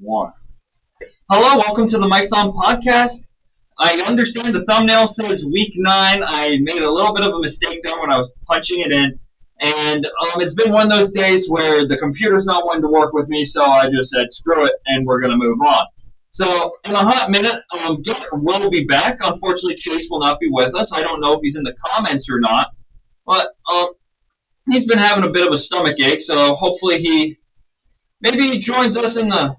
One. Hello, welcome to the Mike's On podcast. I understand the thumbnail says week 9. I made a little bit of a mistake there when I was punching it in. And it's been one of those days where the computer's not wanting to work with me, so I just said screw it and we're going to move on. So, in a hot minute, Garrett will be back. Unfortunately, Chase will not be with us. I don't know if he's in the comments or not, but he's been having a bit of a stomach ache, so hopefully maybe he joins us in the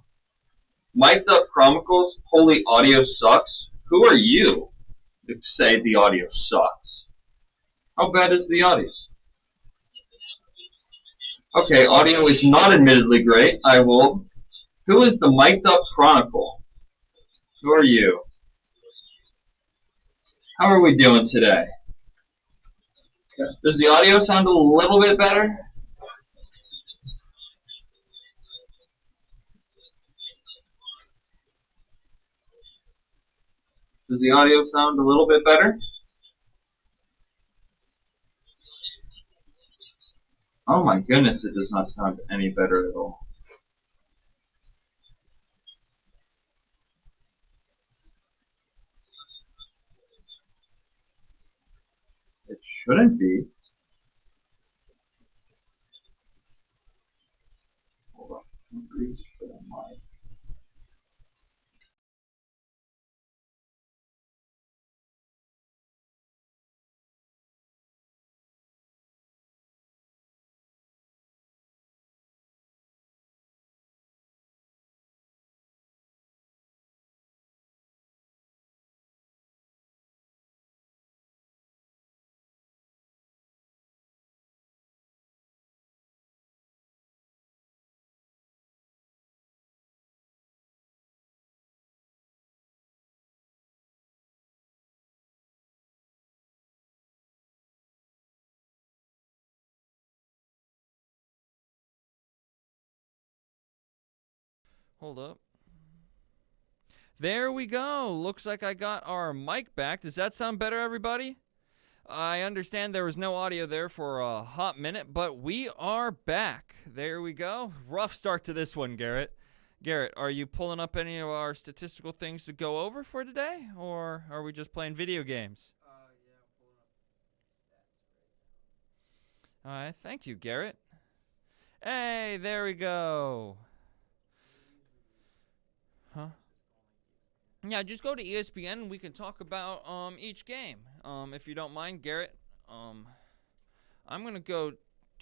Mic'd Up Chronicles. Holy audio sucks. Who are you to say the audio sucks? How bad is the audio? Okay, audio is not admittedly great. I will. Who is the Mic'd Up Chronicle? Who are you? How are we doing today? Does the audio sound a little bit better? Does the audio sound a little bit better? Oh my goodness, it does not sound any better at all. It shouldn't be. Hold on. Increase for the mic. Hold up. There we go. Looks like I got our mic back. Does that sound better, everybody? I understand there was no audio there for a hot minute, but we are back. There we go. Rough start to this one, Garrett. Garrett, are you pulling up any of our statistical things to go over for today, or are we just playing video games? All right, thank you, Garrett. Hey, there we go. Huh? Yeah, just go to ESPN and we can talk about each game. If you don't mind, Garrett. I'm gonna go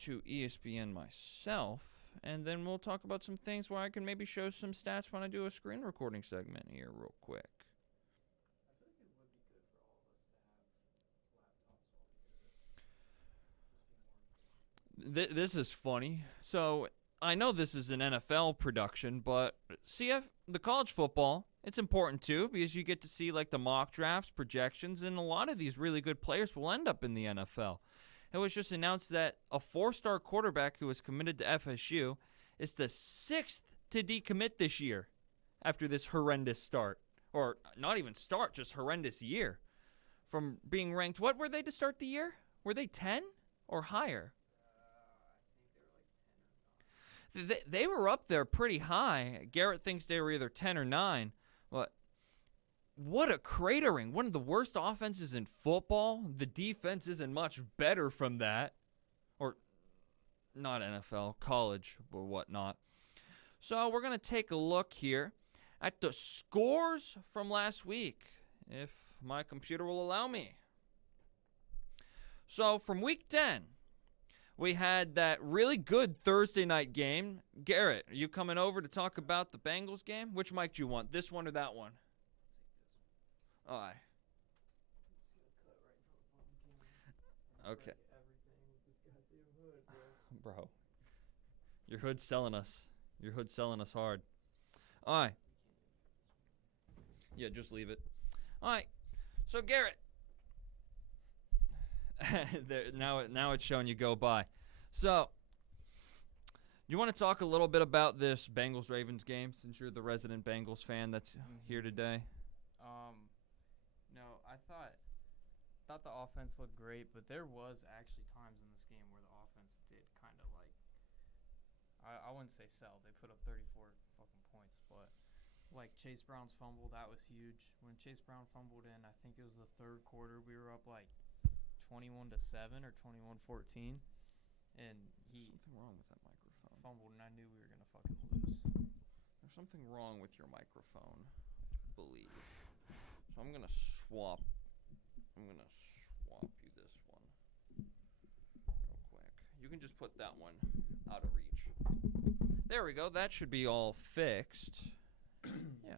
to ESPN myself, and then we'll talk about some things where I can maybe show some stats when I do a screen recording segment here, real quick. This is funny. So I know this is an NFL production, but the college football, it's important too because you get to see like the mock drafts, projections, and a lot of these really good players will end up in the NFL. It was just announced that a 4-star quarterback who was committed to FSU is the 6th to decommit this year after this horrendous start. Or not even start, just horrendous year. From being ranked, what were they to start the year? Were they 10 or higher? They were up there pretty high. Garrett thinks they were either 10 or 9. But what a cratering. One of the worst offenses in football. The defense isn't much better from that. Or not NFL, college, or whatnot. So we're going to take a look here at the scores from last week, if my computer will allow me. So from week 10, we had that really good Thursday night game. Garrett, are you coming over to talk about the Bengals game? Which mic do you want, this one or that one? Aye. Okay. Bro, your hood's selling us. Your hood's selling us hard. Aye. Yeah, just leave it. Aye. So, Garrett. now it's showing you go by. So, you want to talk a little bit about this Bengals-Ravens game since you're the resident Bengals fan that's here today? No, I thought the offense looked great, but there was actually times in this game where the offense did kind of like I wouldn't say sell. They put up 34 fucking points, but like Chase Brown's fumble, that was huge. When Chase Brown fumbled in, I think it was the third quarter, we were up like 21-7 or 21-14, and he Something wrong with that microphone. fumbled, and I knew we were gonna fucking lose. There's something wrong with your microphone, I believe. So I'm gonna swap you this one real quick. You can just put that one out of reach. There we go. That should be all fixed. Yeah.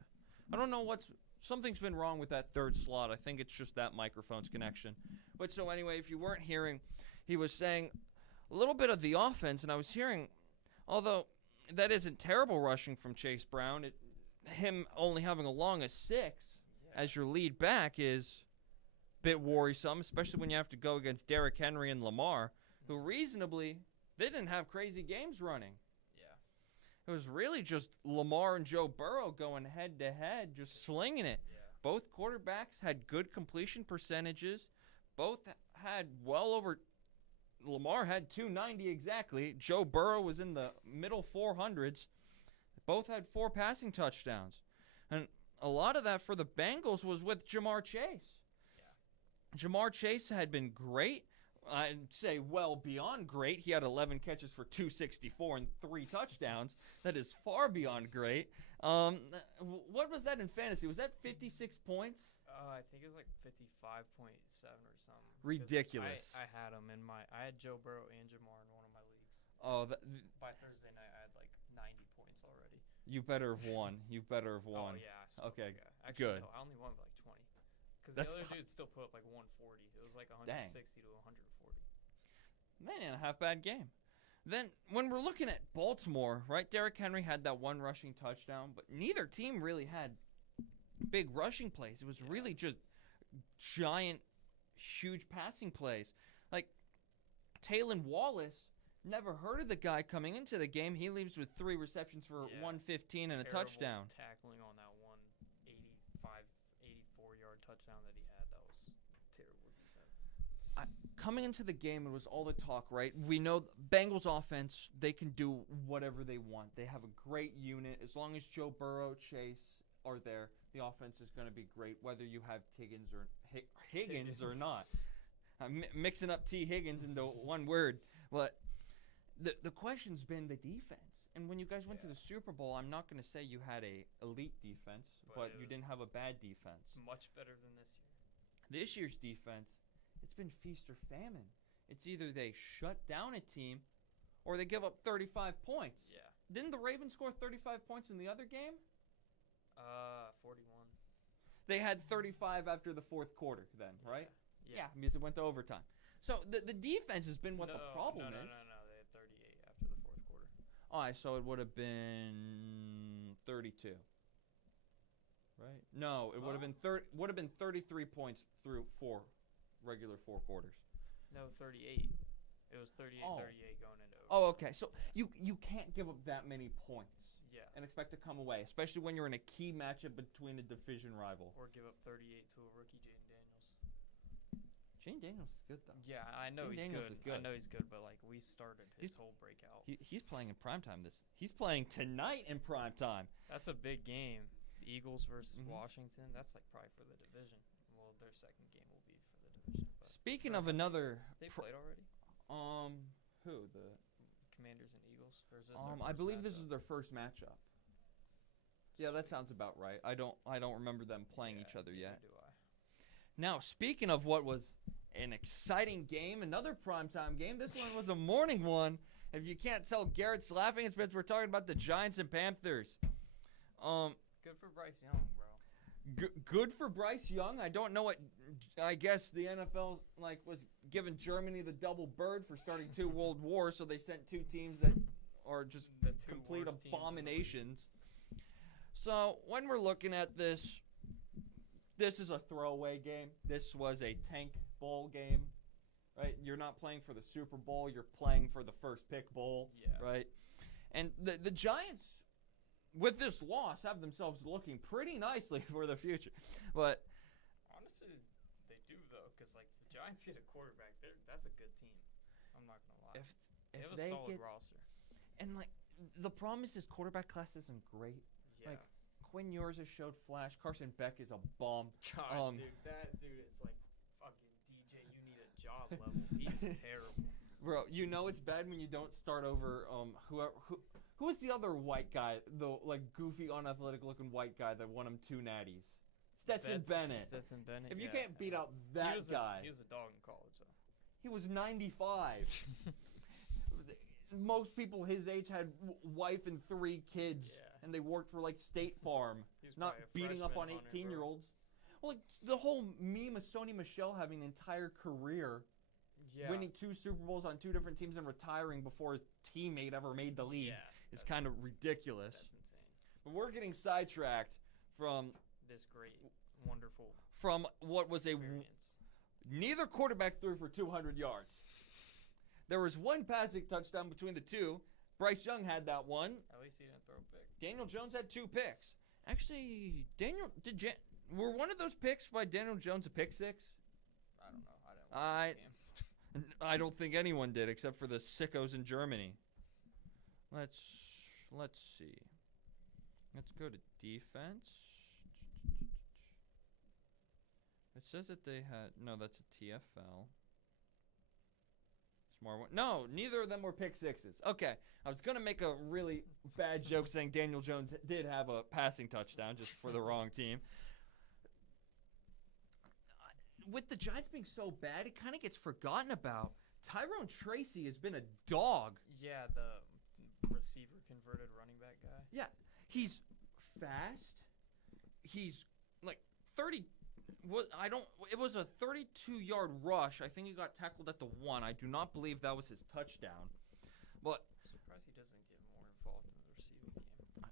I don't know something's been wrong with that third slot. I think it's just that microphone's connection. But so anyway, if you weren't hearing, he was saying a little bit of the offense, and I was hearing, although that isn't terrible rushing from Chase Brown, him only having a long as 6 as your lead back is a bit worrisome, especially when you have to go against Derrick Henry and Lamar, who reasonably, they didn't have crazy games running. Yeah. It was really just Lamar and Joe Burrow going head-to-head, just slinging it. Yeah. Both quarterbacks had good completion percentages. Both had well over – Lamar had 290 exactly. Joe Burrow was in the middle 400s. Both had 4 passing touchdowns. And a lot of that for the Bengals was with Jamar Chase. Yeah. Jamar Chase had been great. I'd say well beyond great. He had 11 catches for 264 and 3 touchdowns. That is far beyond great. What was that in fantasy? Was that 56 points? I think it was like 55.7 or something. Ridiculous. I had him in my. I had Joe Burrow and Jamar in one of my leagues. Oh, By Thursday night, I had like 90 points already. you better have won. You better have won. Oh yeah. Okay, Actually, good. No, I only won by like 20. Because the That's other hu- dude still put up like 140. It was like 160 Dang. to 140. Man, and a half bad game. Then when we're looking at Baltimore, right? Derrick Henry had that one rushing touchdown, but neither team really had big rushing plays. It was really just giant, huge passing plays. Like Taylon Wallace, never heard of the guy coming into the game. He leaves with 3 receptions for Yeah. 115 and a Terrible touchdown. Tackling on that 84-yard touchdown that he had. That was terrible defense. Coming into the game, it was all the talk, right? We know Bengals offense, they can do whatever they want. They have a great unit. As long as Joe Burrow, Chase are there, the offense is going to be great, whether you have Higgins or Higgins. not. I'm mixing up T. Higgins into one word. But the question's been the defense. And when you guys went to the Super Bowl, I'm not going to say you had a elite defense, but it you was didn't have a bad defense. Much better than this year. This year's defense, it's been feast or famine. It's either they shut down a team or they give up 35 points. Yeah. Didn't the Ravens score 35 points in the other game? 41. They had 35 after the fourth quarter then, right? Yeah. Because it went to overtime. So the defense has been what the problem is. No. They had 38 after the fourth quarter. All right, so it would have been 32. Right? No, it would have been 33 points through regular 4 quarters. No, 38. It was 38-38 going into overtime. Oh, okay. So you can't give up that many points. Yeah. And expect to come away, especially when you're in a key matchup between a division rival. Or give up 38 to a rookie, Jaden Daniels. Jaden Daniels is good, though. Yeah, I know Jaden he's Daniels good. is good. I know he's good, but like we started his whole breakout. He's playing in primetime. He's playing tonight in primetime. That's a big game. The Eagles versus Mhm. Washington. That's like probably for the division. Well, their second game will be for the division. But Speaking of another, they played already. who the? Commanders and Eagles. Or is this their I first believe this matchup? is their first matchup. Yeah, that sounds about right. I don't remember them playing each other neither yet. do I. Now, speaking of what was an exciting game, another primetime game. This one was a morning one. If you can't tell, Garrett's laughing. It's because we're talking about the Giants and Panthers. Good for Bryce Young, bro. Good for Bryce Young. I don't know what. I guess the NFL was giving Germany the double bird for starting 2 world wars, so they sent 2 teams that are just The 2 complete worst teams in the league. abominations. So when we're looking at this, this is a throwaway game. This was a tank bowl game, right? You're not playing for the Super Bowl. You're playing for the first pick bowl, Yeah. right? And the Giants, with this loss, have themselves looking pretty nicely for the future. But Honestly, they do though, because like the Giants get a quarterback. That's a good team. I'm not gonna lie. if they have a they solid get roster. and like the problem is his quarterback class isn't great. Yeah. Like, Quinn Ewers has showed flash. Carson Beck is a bum. God, dude, that dude is like fucking DJ. You need a job level. He's terrible. Bro, you know it's bad when you don't start over who was the other white guy, the like goofy, unathletic looking white guy that won him 2 natties? Stetson Bennett. Stetson Bennett. If you yeah. can't beat out that guy. He was a dog in college, though. He was 95. Most people his age had wife and 3 kids, Yeah. and they worked for like State Farm, He's not probably a beating up on freshman hunter, 18-year-olds. Well, like the whole meme of Sony Michel having an entire career, Yeah. winning 2 Super Bowls on 2 different teams and retiring before his teammate ever made the league, Yeah, is kind of ridiculous. That's insane. But we're getting sidetracked from This great, wonderful what was experience. neither quarterback threw for 200 yards. There was 1 passing touchdown between the 2. Bryce Young had that one. At least he didn't throw a pick. Daniel Jones had 2 picks. Actually, were one of those picks by Daniel Jones a pick 6? I don't know. I didn't watch this game. I don't think anyone did except for the sickos in Germany. Let's see. Let's go to defense. It says that they had that's a TFL. Smart one. No, neither of them were pick 6s. Okay, I was gonna make a really bad joke saying Daniel Jones did have a passing touchdown just for the wrong team. With the Giants being so bad, it kind of gets forgotten about. Tyrone Tracy has been a dog. Yeah, the receiver converted running back guy. Yeah, he's fast. He's like 30. It was a 32-yard rush. I think he got tackled at the 1. I do not believe that was his touchdown. But I'm surprised he doesn't get more involved in the receiving game.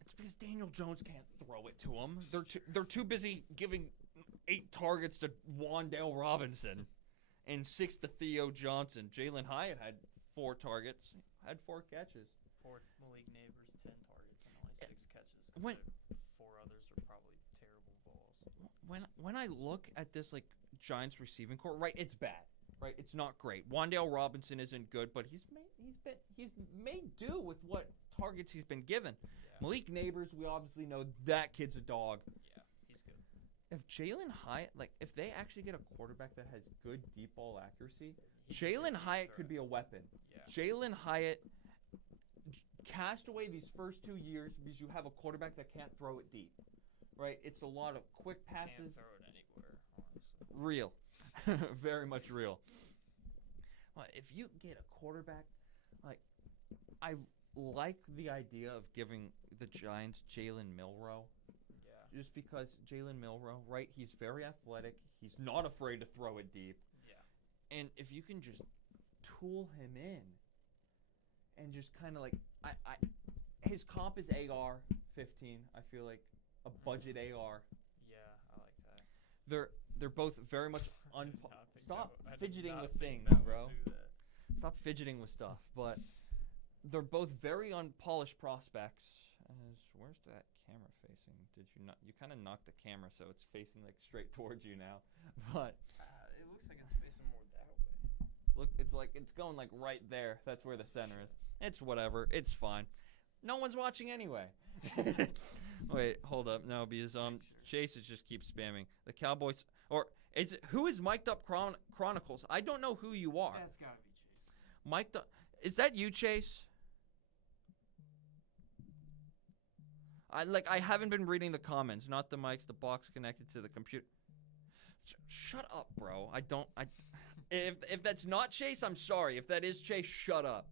it's because Daniel Jones can't throw it to him. They're too busy giving 8 targets to Wan'Dale Robinson and 6 to Theo Johnson. Jalen Hyatt had 4 targets, had 4 catches. Poor Malik Neighbors, 10 targets and only 6 catches. When- The 4 others are probably terrible balls. When I look at this like Giants receiving core, right, it's bad. Right, it's not great. Wan'Dale Robinson isn't good, but he's made do with what targets he's been given. Yeah. Malik Neighbors, we obviously know that kid's a dog. Yeah, he's good. If Jalen Hyatt, if they actually get a quarterback that has good deep ball accuracy, He could Jalen be a Hyatt threat. could be a weapon. Yeah. Jalen Hyatt cast away these first 2 years because you have a quarterback that can't throw it deep. Right? It's a lot of quick Can't passes. throw it anywhere, honestly. Real. Very much real. Well, if you get a quarterback, I like the idea of giving the Giants Jalen Milroe. Yeah. Just because Jalen Milroe, right? He's very athletic. He's not afraid to throw it deep. Yeah. And if you can just tool him in and just kind of his comp is AR 15, I feel like a budget AR. Yeah, I like that. They're both very much I did not think Stop that would- I did fidgeting not with think things, that would bro. do that. Stop fidgeting with stuff. But they're both very unpolished prospects. Where's that camera facing? Did you not? You kind of knocked the camera so it's facing straight towards you now. But It looks like it's facing more that way. look, it's going right there. That's where the center is. It's whatever. It's fine. No one's watching anyway. Wait, hold up. No, because Chase just keeps spamming the Cowboys. Or who is Mic'd Up Chronicles? I don't know who you are. That's gotta be Chase. Mic'd Up. Is that you, Chase? I haven't been reading the comments. Not the mics. The box connected to the computer. Shut up, bro. If that's not Chase, I'm sorry. If that is Chase, shut up.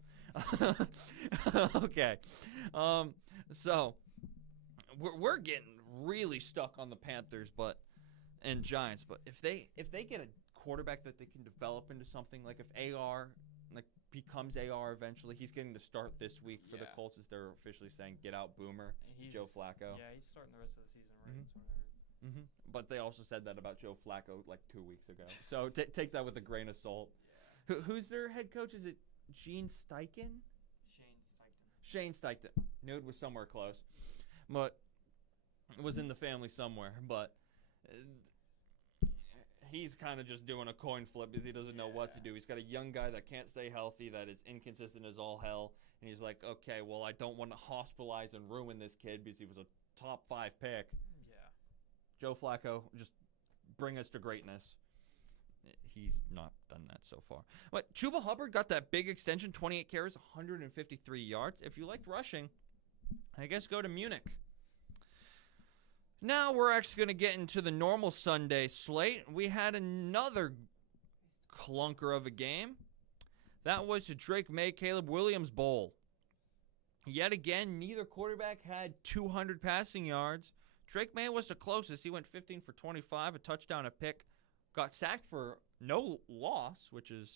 Okay. So we're getting really stuck on the Panthers, and Giants. But if they get a quarterback that they can develop into something, like if AR becomes AR eventually, he's getting the start this week for the Yeah. Colts, as they're officially saying, get out Boomer, And Joe Flacco. Yeah, he's starting the rest of the season, right? Mhm. That's what I heard. But they also said that about Joe Flacco 2 weeks ago. So take that with a grain of salt. Who's their head coach? Is it Gene Steichen? Shane Steichen. Shane Steichen. Knew it was somewhere close. But it was in the family somewhere. But he's kind of just doing a coin flip because he doesn't know what to do. He's got a young guy that can't stay healthy, that is inconsistent as all hell, and he's like, okay, well, I don't want to hospitalize and ruin this kid because he was a top 5 pick. Yeah. Joe Flacco, just bring us to greatness. He's not done that so far. But Chuba Hubbard got that big extension, 28 carries, 153 yards. If you liked rushing, I guess go to Munich. Now we're actually going to get into the normal Sunday slate. We had another clunker of a game. That was the Drake May Caleb Williams Bowl. Yet again, neither quarterback had 200 passing yards. Drake May was the closest. He went 15 for 25, a touchdown, a pick. Got sacked for no loss, which is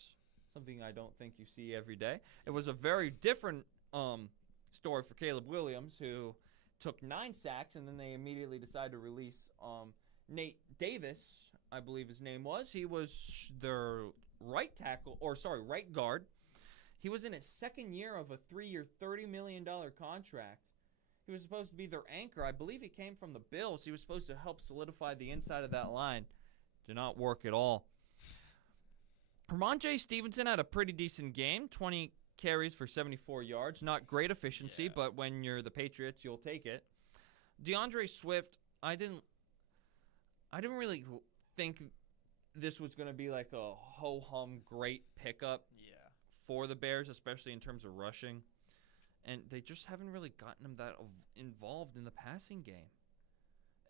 something I don't think you see every day. It was a very different story for Caleb Williams, who took 9 sacks, and then they immediately decided to release Nate Davis, I believe his name was. He was their right guard. He was in his second year of a 3-year, $30 million contract. He was supposed to be their anchor. I believe he came from the Bills. He was supposed to help solidify the inside of that line. Did not work at all. Ramondre Stevenson had a pretty decent game, 20 carries for 74 yards. Not great efficiency, but when you're the Patriots, you'll take it. DeAndre Swift, I didn't really think this was going to be like a ho-hum great pickup for the Bears, especially in terms of rushing. And they just haven't really gotten him that involved in the passing game.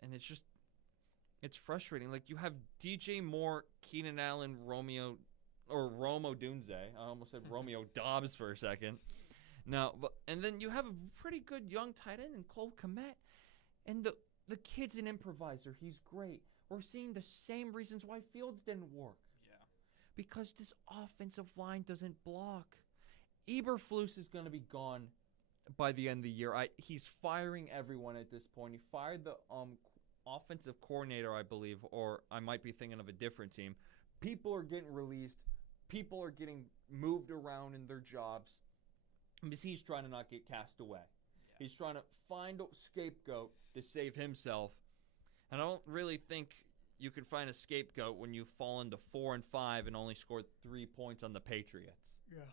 And it's frustrating. Like, you have DJ Moore, Keenan Allen, Romo Dunze. I almost said Romeo Dobbs for a second. And then you have a pretty good young tight end in Cole Kmet. And the kid's an improviser. He's great. We're seeing the same reasons why Fields didn't work. Yeah. Because this offensive line doesn't block. Eberflus is going to be gone by the end of the year. He's firing everyone at this point. He fired the offensive coordinator, I believe, or I might be thinking of a different team. People are getting released. People are getting moved around in their jobs because he's trying to not get cast away. Yeah. He's trying to find a scapegoat to save himself. And I don't really think you can find a scapegoat when you fall into 4 and 5 and only scored 3 points on the Patriots. Yeah.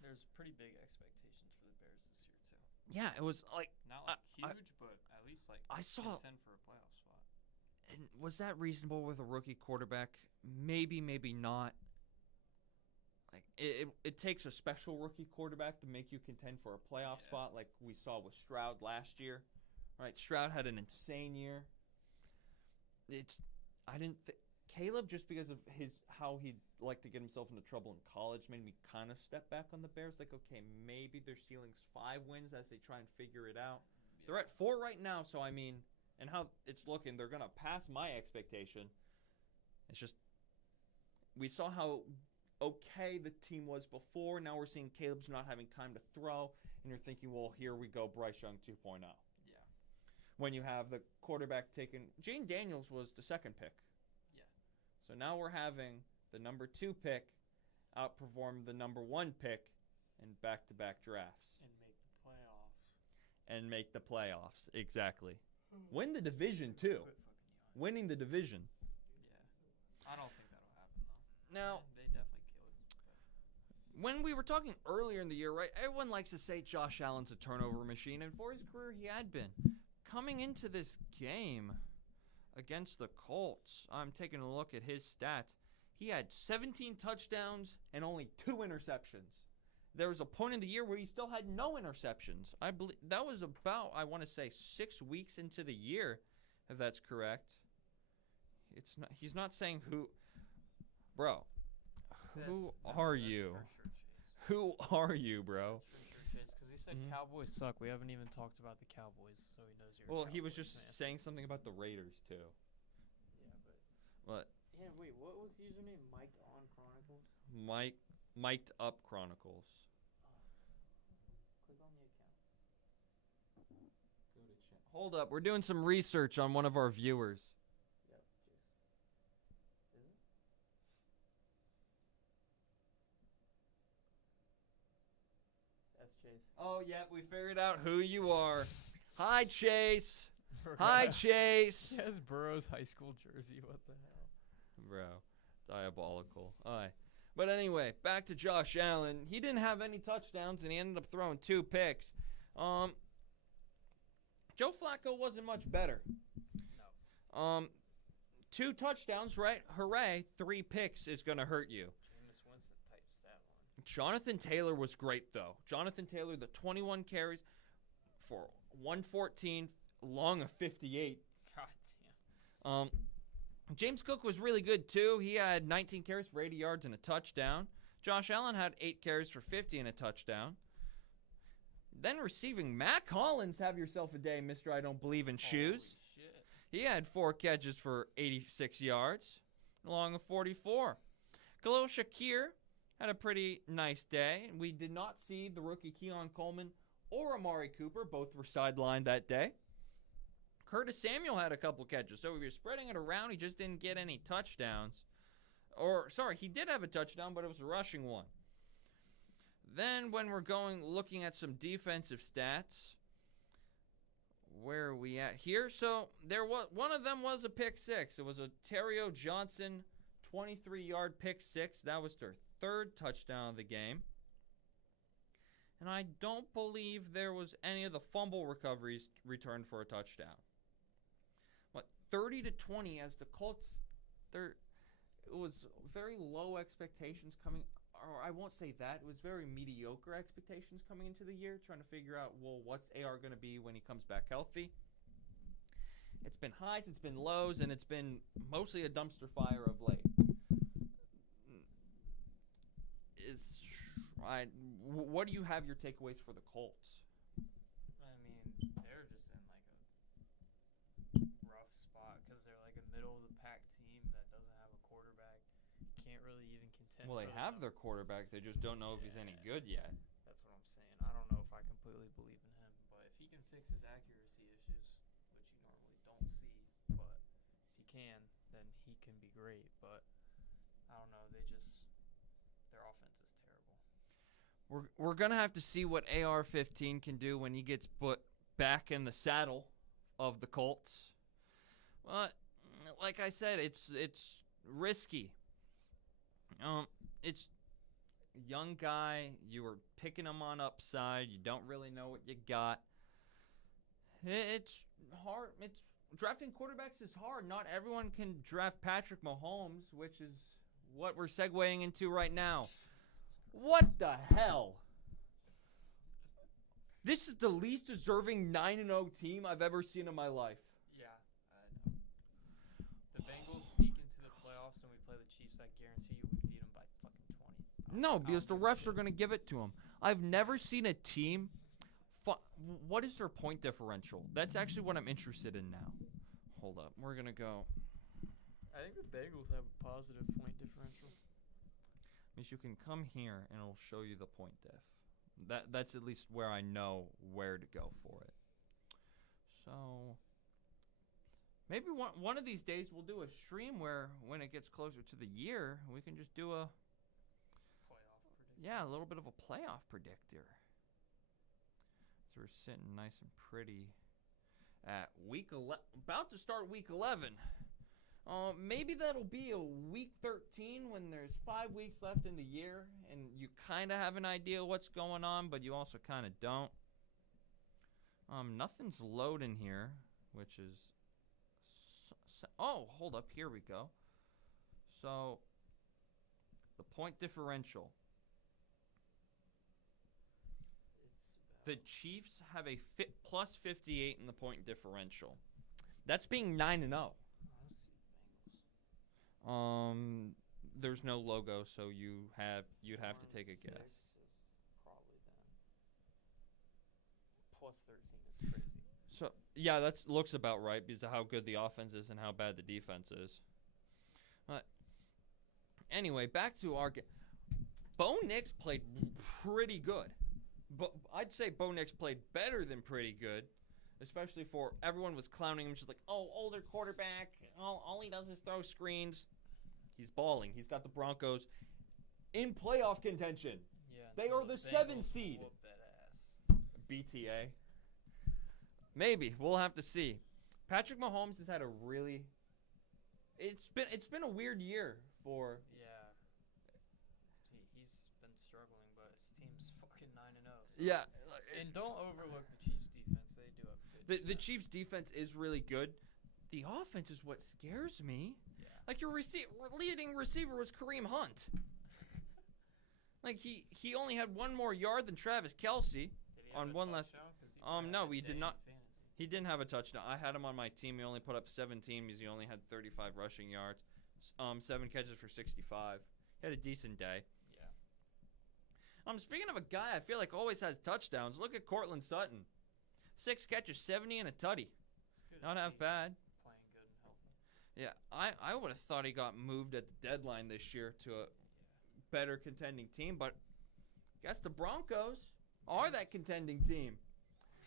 There's pretty big expectations for the Bears this year, too. Yeah, it was like... Not like huge, but at least like I saw, contend for a playoff spot. And was that reasonable with a rookie quarterback? Maybe, maybe not. Like it takes a special rookie quarterback to make you contend for a playoff spot, like we saw with Stroud last year. Right? Stroud had an insane year. Caleb, just because of how he liked to get himself into trouble in college, made me kind of step back on the Bears. Like, okay, maybe their ceiling's 5 wins as they try and figure it out. Yeah. They're at 4 right now, so I mean, and how it's looking, they're gonna pass my expectation. It's just we saw how okay the team was before. Now we're seeing Caleb's not having time to throw, and you're thinking, well, here we go, Bryce Young 2.0. Yeah. When you have the quarterback taken, Jane Daniels was the second pick. So now we're having the number 2 pick outperform the number 1 pick in back-to-back drafts. And make the playoffs, exactly. Win the division, too. Winning the division. Yeah. I don't think that'll happen, though. Now, they definitely kill it. When we were talking earlier in the year, right, everyone likes to say Josh Allen's a turnover machine, and for his career, he had been. Coming into this game against the Colts, I'm taking a look at his stats. He had 17 touchdowns and only 2 interceptions. There was a point in the year where he still had no interceptions. I believe that was about, I want to say, 6 weeks into the year, if that's correct. It's not. He's not saying who. Bro, who are you? Who are you, bro? Because he said Cowboys suck. We haven't even talked about the Cowboys, so he knows you're. Well, he was just saying something about the Raiders too. Yeah, but. What? Yeah, wait. What was the username? Mic'd on Chronicles. Mic'd up Chronicles. Click on the account. Go to chat. Hold up, we're doing some research on one of our viewers. Yep, Chase. Is it? That's Chase. Oh, yeah, we figured out who you are. Hi, Chase. Hi, Chase. He has Burrow's high school jersey. What the hell? Bro, diabolical. All right. But anyway, back to Josh Allen. He didn't have any touchdowns, and he ended up throwing 2 picks. Joe Flacco wasn't much better. No. 2 touchdowns, right? Hooray. 3 picks is going to hurt you. Jameis Winston type stat line. Jonathan Taylor was great, though. Jonathan Taylor, the 21 carries for 114, long of 58. God damn. James Cook was really good, too. He had 19 carries for 80 yards and a touchdown. Josh Allen had 8 carries for 50 and a touchdown. Then receiving, Matt Collins, have yourself a day, Mr. I Don't Believe in Shoes. Holy shit. He had 4 catches for 86 yards, along of 44. Khalil Shakir had a pretty nice day. We did not see the rookie Keon Coleman or Amari Cooper. Both were sidelined that day. Curtis Samuel had a couple catches, so we were spreading it around. He just didn't get any touchdowns. He did have a touchdown, but it was a rushing one. Then when we're looking at some defensive stats, where are we at here? So there was one of them was a pick 6. It was a Terrio Johnson 23-yard pick 6. That was their 3rd touchdown of the game. And I don't believe there was any of the fumble recoveries returned for a touchdown. 30-20 as the Colts, it was very low expectations coming, or I won't say that. It was very mediocre expectations coming into the year, trying to figure out, well, what's AR going to be when he comes back healthy. It's been highs, it's been lows, and it's been mostly a dumpster fire of late. What do you have your takeaways for the Colts? I mean, they're just in like a rough spot because they're like a middle of the pack team that doesn't have a quarterback. Can't really even contend. Well, they have their quarterback. They just don't know if he's any good yet. That's what I'm saying. I don't know if I completely believe in him, but if he can fix his accuracy issues, which you normally don't see, but if he can, then he can be great. But I don't know. Their offense is terrible. We're going to have to see what AR-15 can do when he gets put back in the saddle of the Colts. But like I said, it's risky. It's a young guy. You were picking him on upside. You don't really know what you got. It's hard. Drafting quarterbacks is hard. Not everyone can draft Patrick Mahomes, which is what we're segueing into right now. What the hell? This is the least deserving 9-0 team I've ever seen in my life. Yeah, I know. The Bengals sneak into the playoffs and we play the Chiefs. I guarantee you we beat them by fucking 20. No, because the refs are going to give it to them. I've never seen a team. What is their point differential? That's actually what I'm interested in now. Hold up. We're going to go. I think the Bengals have a positive point differential. Means you can come here and it'll show you the point diff. That's at least where I know where to go for it. So maybe one of these days we'll do a stream where when it gets closer to the year, we can just do a little bit of a playoff predictor. So we're sitting nice and pretty at week 11, about to start week 11. Maybe that'll be a week 13 when there's 5 weeks left in the year and you kind of have an idea what's going on, but you also kind of don't. Nothing's loading here, which is... oh, hold up. Here we go. So, the point differential. The Chiefs have a plus 58 in the point differential. That's being 9-0. There's no logo, so you'd have to take a guess. Probably then. Plus 13 is crazy. So yeah, that looks about right because of how good the offense is and how bad the defense is. Anyway, back to our game. Bo Nix played pretty good. But I'd say Bo Nix played better than pretty good, especially for everyone was clowning him. Just like, oh, older quarterback. All he does is throw screens. He's balling. He's got the Broncos in playoff contention. Yeah, they are the 7 seed. Whoop that ass. BTA. Maybe. We'll have to see. Patrick Mahomes has had a really It's been a weird year for. Yeah. He's been struggling, but his team's fucking 9-0. So. Yeah. And don't overlook the Chiefs' defense. They do have good The defense. Chiefs' defense is really good. The offense is what scares me. Yeah. Like your leading receiver was Kareem Hunt. Like he only had one more yard than Travis Kelce. Did he on have a one last- touchdown? 'Cause he probably no, had a he did day not. in fantasy. He didn't have a touchdown. I had him on my team. He only put up 17 because he only had 35 rushing yards. 7 catches for 65. He had a decent day. Yeah. Speaking of a guy I feel like always has touchdowns, look at Cortland Sutton. 6 catches, 70 and a tutty. It's good Not to half see bad. him playing good and healthy. Yeah, I would have thought he got moved at the deadline this year to a better contending team, but I guess the Broncos are that contending team.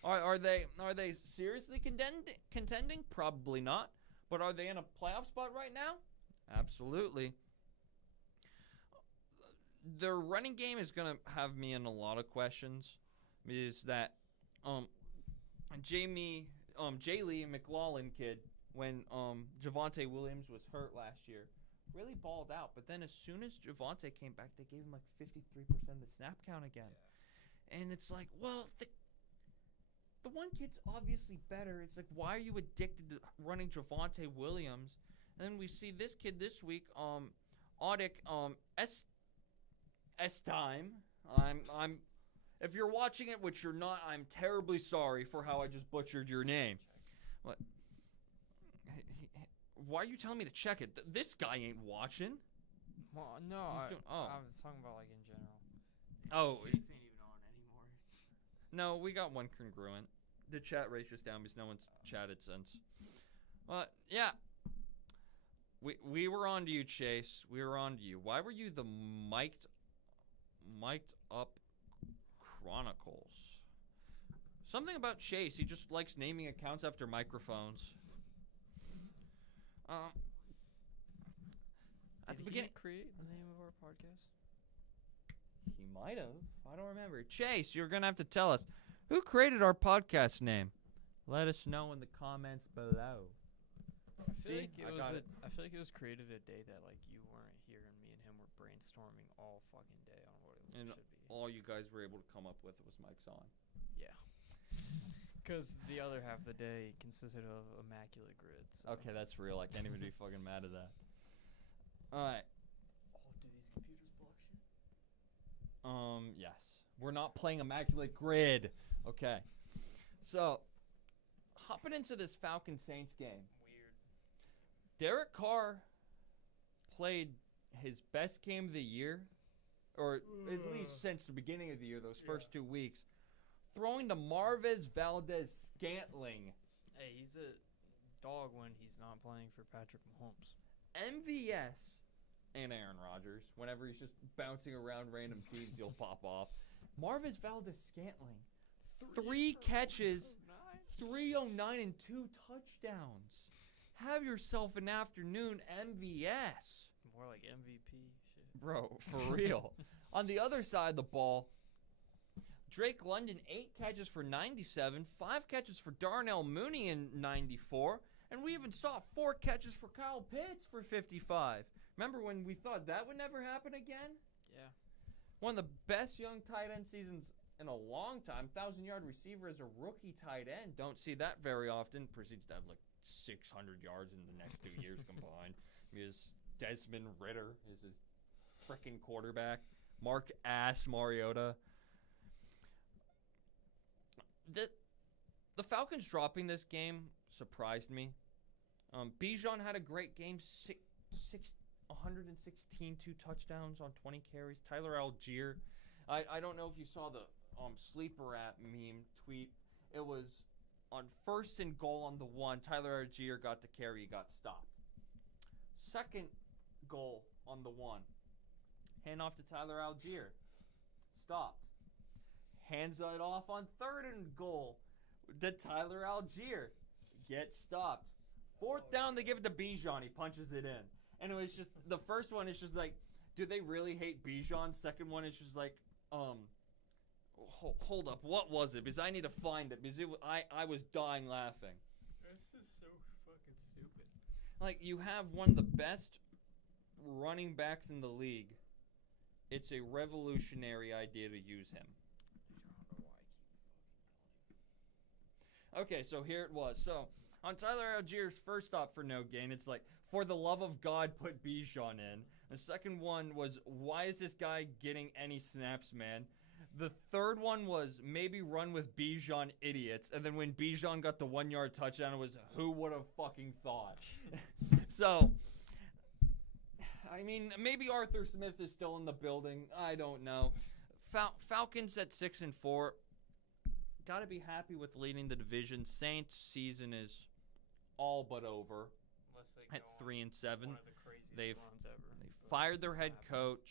Are they seriously contending? Probably not. But are they in a playoff spot right now? Absolutely. Their running game is gonna have me in a lot of questions. Is that Jay Lee McLaughlin kid when Javonte Williams was hurt last year really balled out, but then as soon as Javonte came back, they gave him like 53% of the snap count again. Yeah. And it's like, well, the one kid's obviously better. It's like, why are you addicted to running Javonte Williams? And then we see this kid this week, Audic Estime. I'm if you're watching it, which you're not, I'm terribly sorry for how I just butchered your name. What? Why are you telling me to check it? This guy ain't watching. Well, no, I was talking about like in general. Oh, Chase ain't even on anymore. No, we got one congruent. The chat rate's just down because no one's chatted since. Yeah. We were on to you, Chase. We were on to you. Why were you the mic'd up Chronicles? Something about Chase. He just likes naming accounts after microphones. At the beginning, create the name of our podcast? He might have. I don't remember. Chase, you're going to have to tell us. Who created our podcast name? Let us know in the comments below. I feel like it was created a day that like you weren't here and me and him were brainstorming all fucking day on what it And should be. all you guys were able to come up with was Mike's on. Yeah. Because the other half of the day consisted of immaculate grid. So. Okay, that's real. I can't even be fucking mad at that. All right. Oh, do these computers block shit? Yes. We're not playing Immaculate Grid. Okay. So, hopping into this Falcon Saints game. Weird. Derek Carr played his best game of the year, or at least since the beginning of the year, those first 2 weeks, throwing to Marvez Valdez-Scantling. Hey, he's a dog when he's not playing for Patrick Mahomes. MVS and Aaron Rodgers. Whenever he's just bouncing around random teams, he'll pop off. Marvez Valdez-Scantling. 3 catches, 309 and 2 touchdowns. Have yourself an afternoon, MVS. More like MVP shit. Bro, for real. On the other side of the ball, Drake London, 8 catches for 97, 5 catches for Darnell Mooney in 94, and we even saw 4 catches for Kyle Pitts for 55. Remember when we thought that would never happen again? Yeah. One of the best young tight end seasons in a long time. 1,000-yard receiver as a rookie tight end. Don't see that very often. Proceeds to have like 600 yards in the next 2 years combined. Because Desmond Ridder is his frickin' quarterback. Mark Mariota. The Falcons dropping this game surprised me. Bijan had a great game. 116, 2 touchdowns on 20 carries. Tyler Algier. I don't know if you saw the sleeper app meme tweet. It was on 1st and goal on the 1. Tyler Algier got the carry. He got stopped. 2nd goal on the 1. Hand off to Tyler Algier. Stopped. Hands it off on 3rd and goal to Tyler Algier. Get stopped. 4th down, they give it to Bijan. He punches it in. And it was just, the first one is just like, do they really hate Bijan? Second one is just like, hold up, what was it? Because I need to find it. Because I was dying laughing. This is so fucking stupid. Like, you have one of the best running backs in the league. It's a revolutionary idea to use him. Okay, so here it was. So, on Tyler Allgeier's first stop for no gain, it's like, for the love of God, put Bijan in. The second one was, why is this guy getting any snaps, man? The third one was, maybe run with Bijan, idiots. And then when Bijan got the 1-yard touchdown, it was, who would have fucking thought? So, I mean, maybe Arthur Smith is still in the building. I don't know. Falcons at 6-4. Gotta be happy with leading the division. Saints season is all but over. Unless they At go 3-7, one of the craziest they've runs ever. fired their head coach.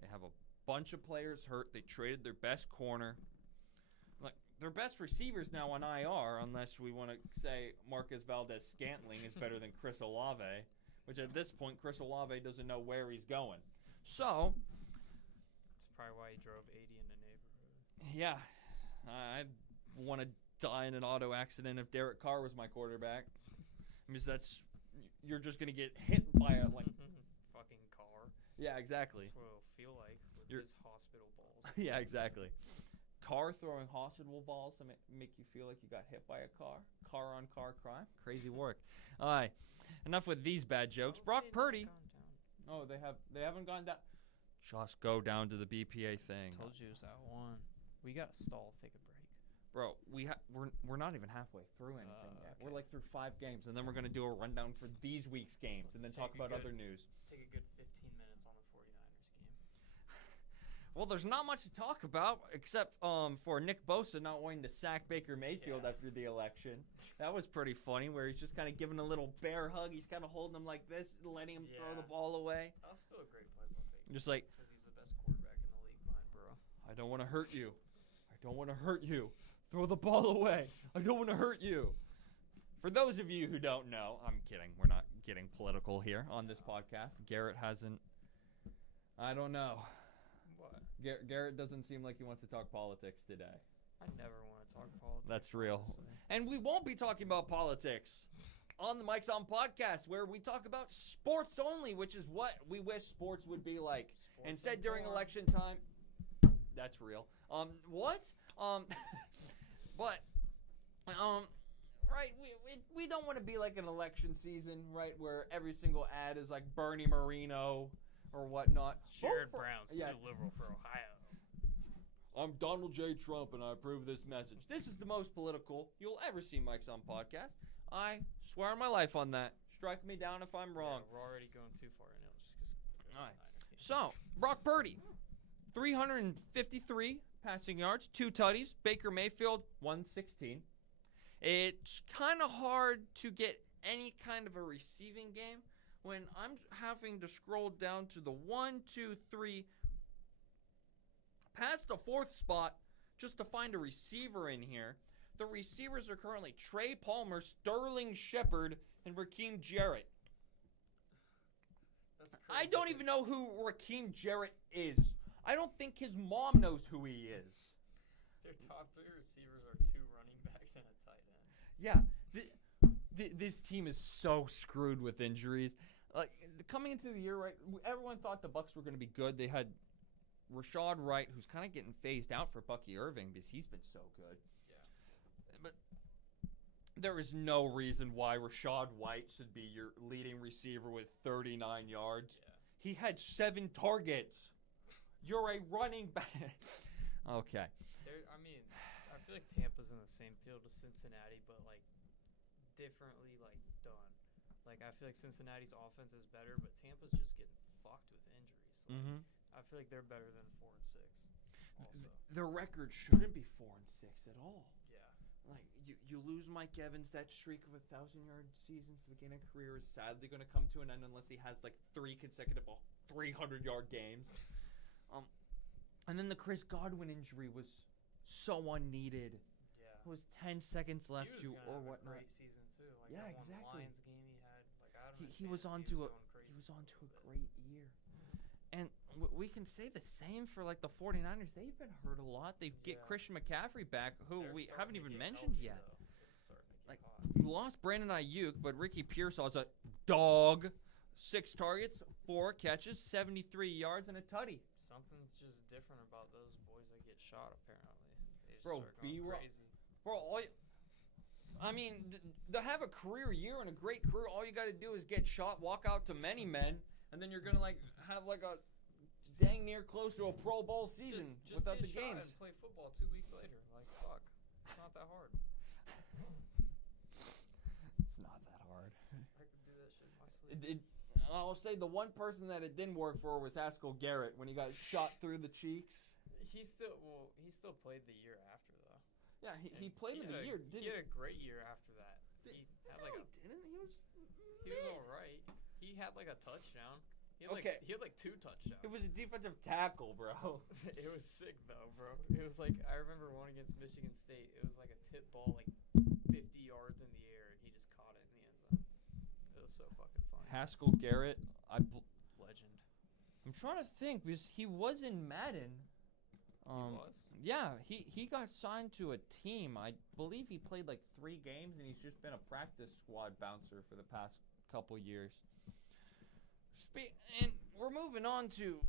They have a bunch of players hurt. They traded their best corner. Like, their best receivers now on IR, unless we want to say Marcus Valdez-Scantling is better than Chris Olave, which at this point Chris Olave doesn't know where he's going. So, It's probably why he drove 80 in the neighborhood. yeah, I'd want to die in an auto accident if Derek Carr was my quarterback. Because you're just going to get hit by a, like, Fucking car. yeah, exactly. That's what it'll feel like with You're- his hospital balls. Yeah, exactly. Car throwing hospital balls to make you feel like you got hit by a car. Car on car crime. Crazy work. All right. Enough with these bad jokes. Brock Purdy. Oh, they haven't gone down. Just go down to the BPA thing. Told you it was that one. We got to stall. Take a break. Bro, we're not even halfway through anything yet. Okay. We're like through 5 games, and then we're gonna do a rundown for these week's games, and then Let's talk take a about good- other news. Let's take a good 15 minutes on the 49ers game. Well, there's not much to talk about except for Nick Bosa not wanting to sack Baker Mayfield Yeah. after the election. That was pretty funny, where he's just kind of giving a little bear hug. He's kind of holding him like this, letting him throw the Yeah. ball away. That was still a great play by Baker. Just like, Because he's the best quarterback in the league, mine, bro. I don't want to hurt you. I don't want to hurt you. Throw the ball away. I don't want to hurt you. For those of you who don't know, I'm kidding. We're not getting political here on this podcast. Garrett hasn't. I don't know. What? Garrett doesn't seem like he wants to talk politics today. I never want to talk politics. That's real. honestly. And we won't be talking about politics on the Mike's On podcast, where we talk about sports only, which is what we wish sports would be like. Sports Instead, and during porn. election time, that's real. What? But, right, we don't want to be like an election season, right, where every single ad is like Bernie Marino or whatnot. Vote Sherrod for- Brown's yeah. too liberal for Ohio. I'm Donald J. Trump, and I approve this message. This is the most political you'll ever see Mike's On podcast. I swear on my life on that. Strike me down if I'm wrong. Yeah, we're already going too far. I know. It's just Alright. So, Brock Purdy, 353 passing yards, 2 tutties. Baker Mayfield, 116. It's kind of hard to get any kind of a receiving game when I'm having to scroll down to the 1, 2, 3, past the 4th spot just to find a receiver in here. The receivers are currently Trey Palmer, Sterling Shepard, and Raheem Jarrett. That's I crazy. don't even know who Raheem Jarrett is. I don't think his mom knows who he is. Their top 3 receivers are 2 running backs and a tight end. Yeah, this team is so screwed with injuries. Like, coming into the year, right? Everyone thought the Bucks were going to be good. They had Rashad Wright, who's kind of getting phased out for Bucky Irving because he's been so good. Yeah. But there is no reason why Rashad White should be your leading receiver with 39 yards. Yeah. He had 7 targets. You're a running back. Okay. I mean, I feel like Tampa's in the same field as Cincinnati, but like differently like done. Like I feel like Cincinnati's offense is better, but Tampa's just getting fucked with injuries. Like, Mm-hmm. I feel like they're better than 4 and 6. Also, Their record shouldn't be 4 and 6 at all. yeah. Like you lose Mike Evans, that streak of 1,000-yard seasons to begin a career is sadly going to come to an end unless he has like 3 consecutive 300-yard games. And then the Chris Godwin injury was so unneeded. Yeah. It was 10 seconds left, he was or gonna have whatnot. a great season too. Like Yeah, that one exactly. Lions game he had. Like I don't. He was on to a great year. And we can say the same for like the 49ers. They've been hurt a lot. They get Yeah. Christian McCaffrey back, who we haven't even mentioned yet. Like, Like you lost Brandon Ayuk, but Ricky Pearsall's a dog. 6 targets, 4 catches, 73 yards, and a tutty. Something's just different about those boys that get shot. Apparently, they just Bro, start going crazy. Bro, to have a career year and a great career, all you got to do is get shot, walk out to many men, and then you're gonna have a dang near close to a Pro Bowl season just without get the shot games. and play football 2 weeks later. Like fuck, it's not that hard. It's not that hard. I could do that shit in my sleep. I'll say the one person that it didn't work for was Haskell Garrett when he got shot through the cheeks. He still played the year after though. Yeah, he played in the year. He had a great year after that. He had no, he didn't. he was all right. He had like a touchdown. He had like 2 touchdowns. It was a defensive tackle, bro. It was sick though, bro. It was like I remember one against Michigan State. It was like a tip ball like 50 yards in the air and he just caught it in the end zone. It was so fucking funny. Haskell Garrett, Legend. I'm trying to think because he was in Madden. He was? Yeah, he got signed to a team. I believe he played like 3 games, and he's just been a practice squad bouncer for the past couple years. And we're moving on to,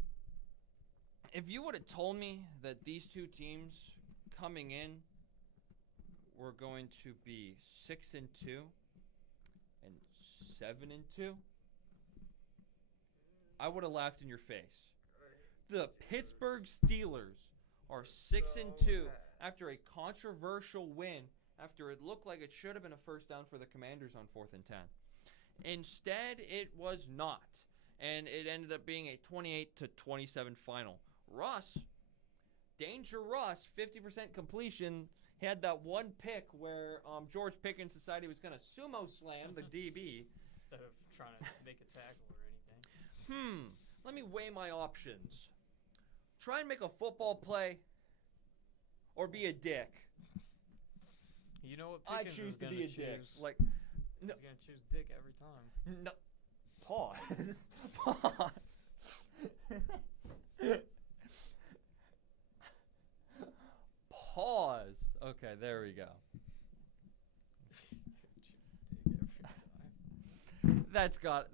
if you would have told me that these 2 teams coming in were going to be 6-2 and 7-2, I would have laughed in your face. The Pittsburgh Steelers are 6-2 after a controversial win after it looked like it should have been a first down for the Commanders on 4th and 10. Instead, it was not, and it ended up being a 28-27 final. Danger Russ, 50% completion, had that one pick where George Pickens decided he was going to sumo slam the DB. Instead of trying to make a tackle or anything. Let me weigh my options. Try and make a football play or be a dick. You know what I Pickens choose is to gonna be a choose? dick. Like, He's gonna choose dick every time. no. Pause. Pause. Okay, there we go. Choose dick every time. That's got.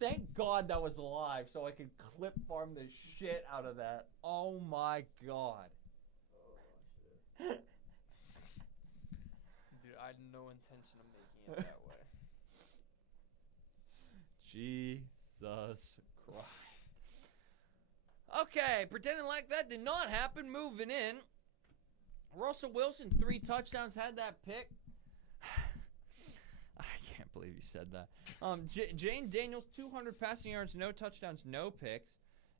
Thank God that was live, so I could clip farm the shit out of that. Oh my God. Dude, I had no intention of making it that way. Jesus Christ. Okay, pretending like that did not happen. Moving in. Russell Wilson, 3 touchdowns, had that pick. I can't believe you said that. Jane Daniels, 200 passing yards, no touchdowns, no picks.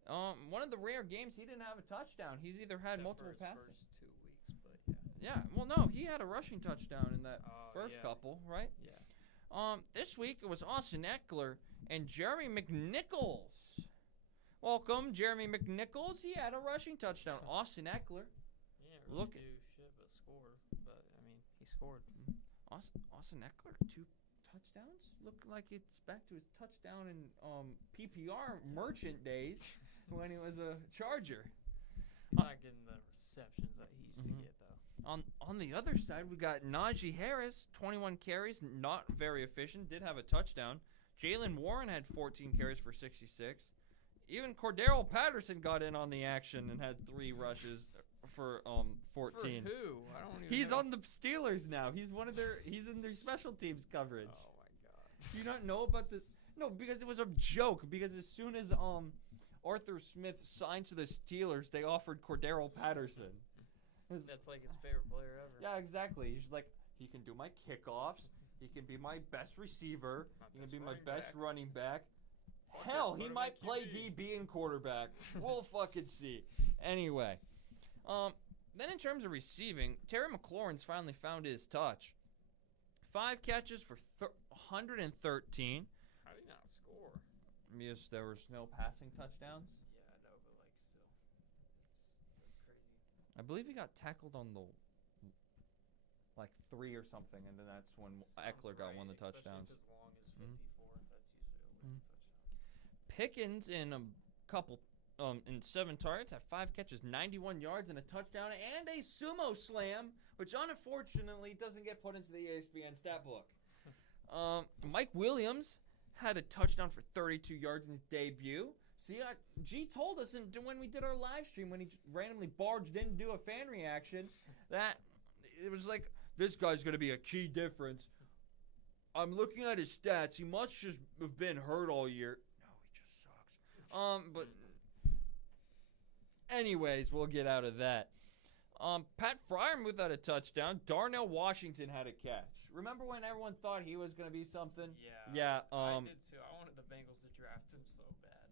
One of the rare games he didn't have a touchdown. He's either had Except multiple for his passes. first 2 weeks, but yeah. Yeah, well, no, he had a rushing touchdown in that first yeah. couple, right? Yeah. This week it was Austin Eckler and Jeremy McNichols. Welcome, Jeremy McNichols. He had a rushing touchdown. Austin Eckler. He didn't really do shit but score. But, I mean, he scored. Austin Eckler, 2 touchdowns? Looked like it's back to his touchdown in PPR merchant days when he was a Charger. He's not getting the receptions that he used to get, though. On the other side, we got Najee Harris, 21 carries, not very efficient, did have a touchdown. Jalen Warren had 14 carries for 66. Even Cordero Patterson got in on the action and had 3 rushes for 14. For who? I don't even He's know. on the Steelers now. He's in their special teams coverage. Oh, my God. Do you not know about this? No, because it was a joke. Because as soon as Arthur Smith signed to the Steelers, they offered Cordero Patterson. That's like his favorite player ever. Yeah, exactly. He's like, he can do my kickoffs. He can be my best receiver. He can be my best running back. Hell, he might play DB and quarterback. We'll fucking see. Anyway, then in terms of receiving, Terry McLaurin's finally found his touch. 5 catches for 113. How did he not score? Because there was no passing touchdowns. Yeah, I know, but like still, that's crazy. I believe he got tackled on the 3 or something, and then that's when Eckler got one of the touchdowns. Especially if as long as 54, that's usually always a touchdown. Pickens in a couple, in 7 targets, had 5 catches, 91 yards, and a touchdown, and a sumo slam, which unfortunately doesn't get put into the ESPN stat book. Mike Williams had a touchdown for 32 yards in his debut. See, G told us when we did our live stream, when he randomly barged in to do a fan reaction, that it was like, this guy's going to be a key difference. I'm looking at his stats. He must just have been hurt all year. No, he just sucks. But anyways, we'll get out of that. Pat Fryermuth had a touchdown. Darnell Washington had a catch. Remember when everyone thought he was going to be something? Yeah. Yeah. I did too. I wanted the Bengals to draft him so bad.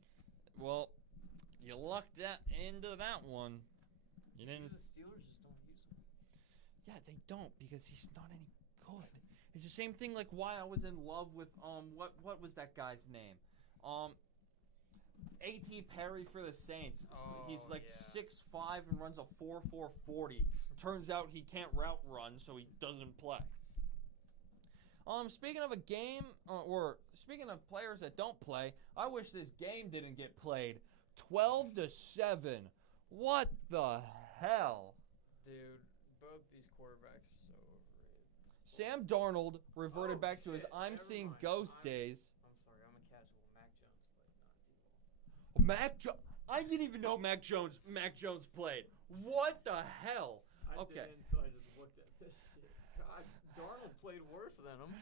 Well, you lucked into that one. You Maybe didn't. the Steelers just don't use him. Yeah, they don't because he's not any good. It's the same thing like why I was in love with what was that guy's name? A.T. Perry for the Saints. He's like yeah. 6'5" and runs a 4.4 40. Turns out he can't route run, so he doesn't play. Speaking of a game, or speaking of players that don't play, I wish this game didn't get played. 12-7. What the hell? Dude, both these quarterbacks are so overrated. Sam Darnold reverted back to his shit, I'm never seeing mind. ghost days. I'm sorry, I'm a casual. Mac Jones played Nazi ball. I didn't even know Mac Jones played. What the hell? I Okay. didn't until I just looked at this shit. God, Darnold played worse than him.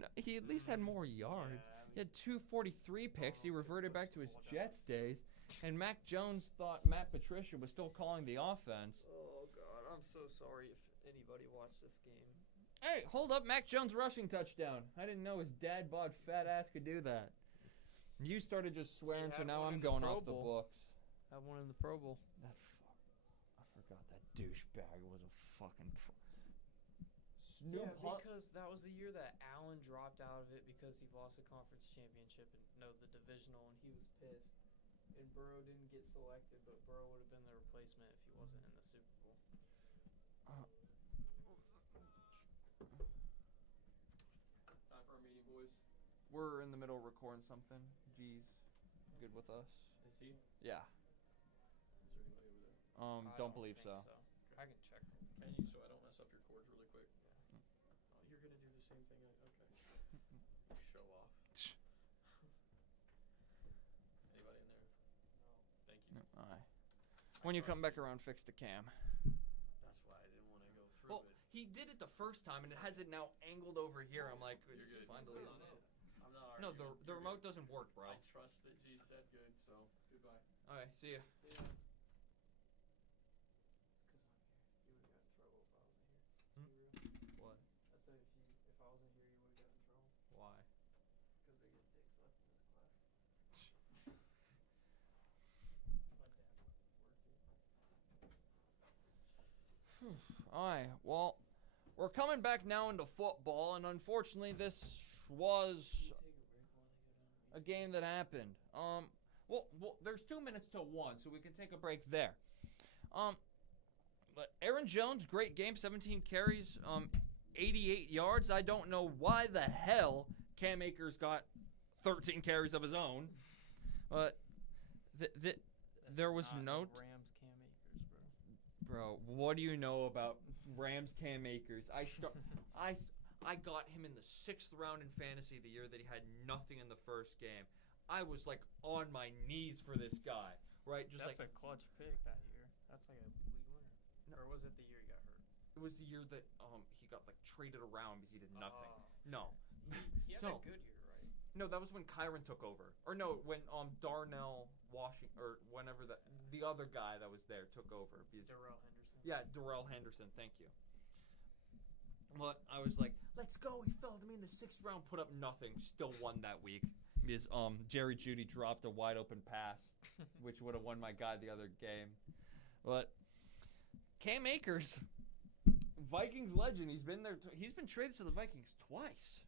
No, he at least had more yards. He had 243 picks. He reverted back to his Jets days. And Mac Jones thought Matt Patricia was still calling the offense. Oh, God, I'm so sorry if anybody watched this game. Hey, hold up. Mac Jones rushing touchdown. I didn't know his dad bod fat ass could do that. You started just swearing, so had now one I'm in the going Pro off the Bowl. books. Have one in the Pro Bowl. That I forgot that douchebag was a fucking Snoop Yeah, Hunt. because that was the year that Allen dropped out of it because he lost a conference championship and the divisional, and he was pissed. And Burrow didn't get selected, but Burrow would have been the replacement if he wasn't in the Super Bowl. Time for our meeting, boys. We're in the middle of recording something. G's good with us? Is he? Yeah. Is there anybody over there? I Don't believe think so. I can check. Can you, so I don't mess up your cords really quick? Yeah. Oh, you're gonna do the same thing. Okay. Show off. Anybody in there? No. Thank you. Alright. When you come back around, fix the cam. That's why I didn't want to go through Well, it. he did it the first time, and it has it now angled over here. I'm like, You're it's good. fine to It's leave. not it. I'm not No, arguing. the You're remote good. doesn't work, bro. I trust that G said good, so goodbye. Alright, see ya. See ya. It's because I'm here. You would have got in trouble if I wasn't here. Hmm? Let's be real. What? I said if I wasn't here, you would have got in trouble Why? because they get dick sucked in this class. My dad works here. Alright, well, we're coming back now into football, and unfortunately, this was Can you take a break while they go down? a game that happened. Well, there's 2 minutes till 1, so we can take a break there. But Aaron Jones, great game, 17 carries, 88 yards. I don't know why the hell Cam Akers got 13 carries of his own, but there was Not no. Rams Cam Akers, bro. Bro, what do you know about Rams Cam Akers? I got him in the 6th round in fantasy the year that he had nothing in the first game. I was like on my knees for this guy, right? Just That's like a clutch pick that year. That's like a league winner. No. Or was it the year he got hurt? it was the year that he got like traded around because he did nothing. Oh. No, He had So- a good year, right? no, that was when Kyron took over, or no, when Darnell Washington or whenever the other guy that was there took over. Because, Darrell Henderson. yeah, Darrell Henderson. Thank you. But I was like, let's go. He fell to me in the 6th round, put up nothing, still won that week. Because Jerry Jeudy dropped a wide open pass, which would have won my guy the other game. But Cam Akers, Vikings legend. He's been there. He's been traded to the Vikings twice,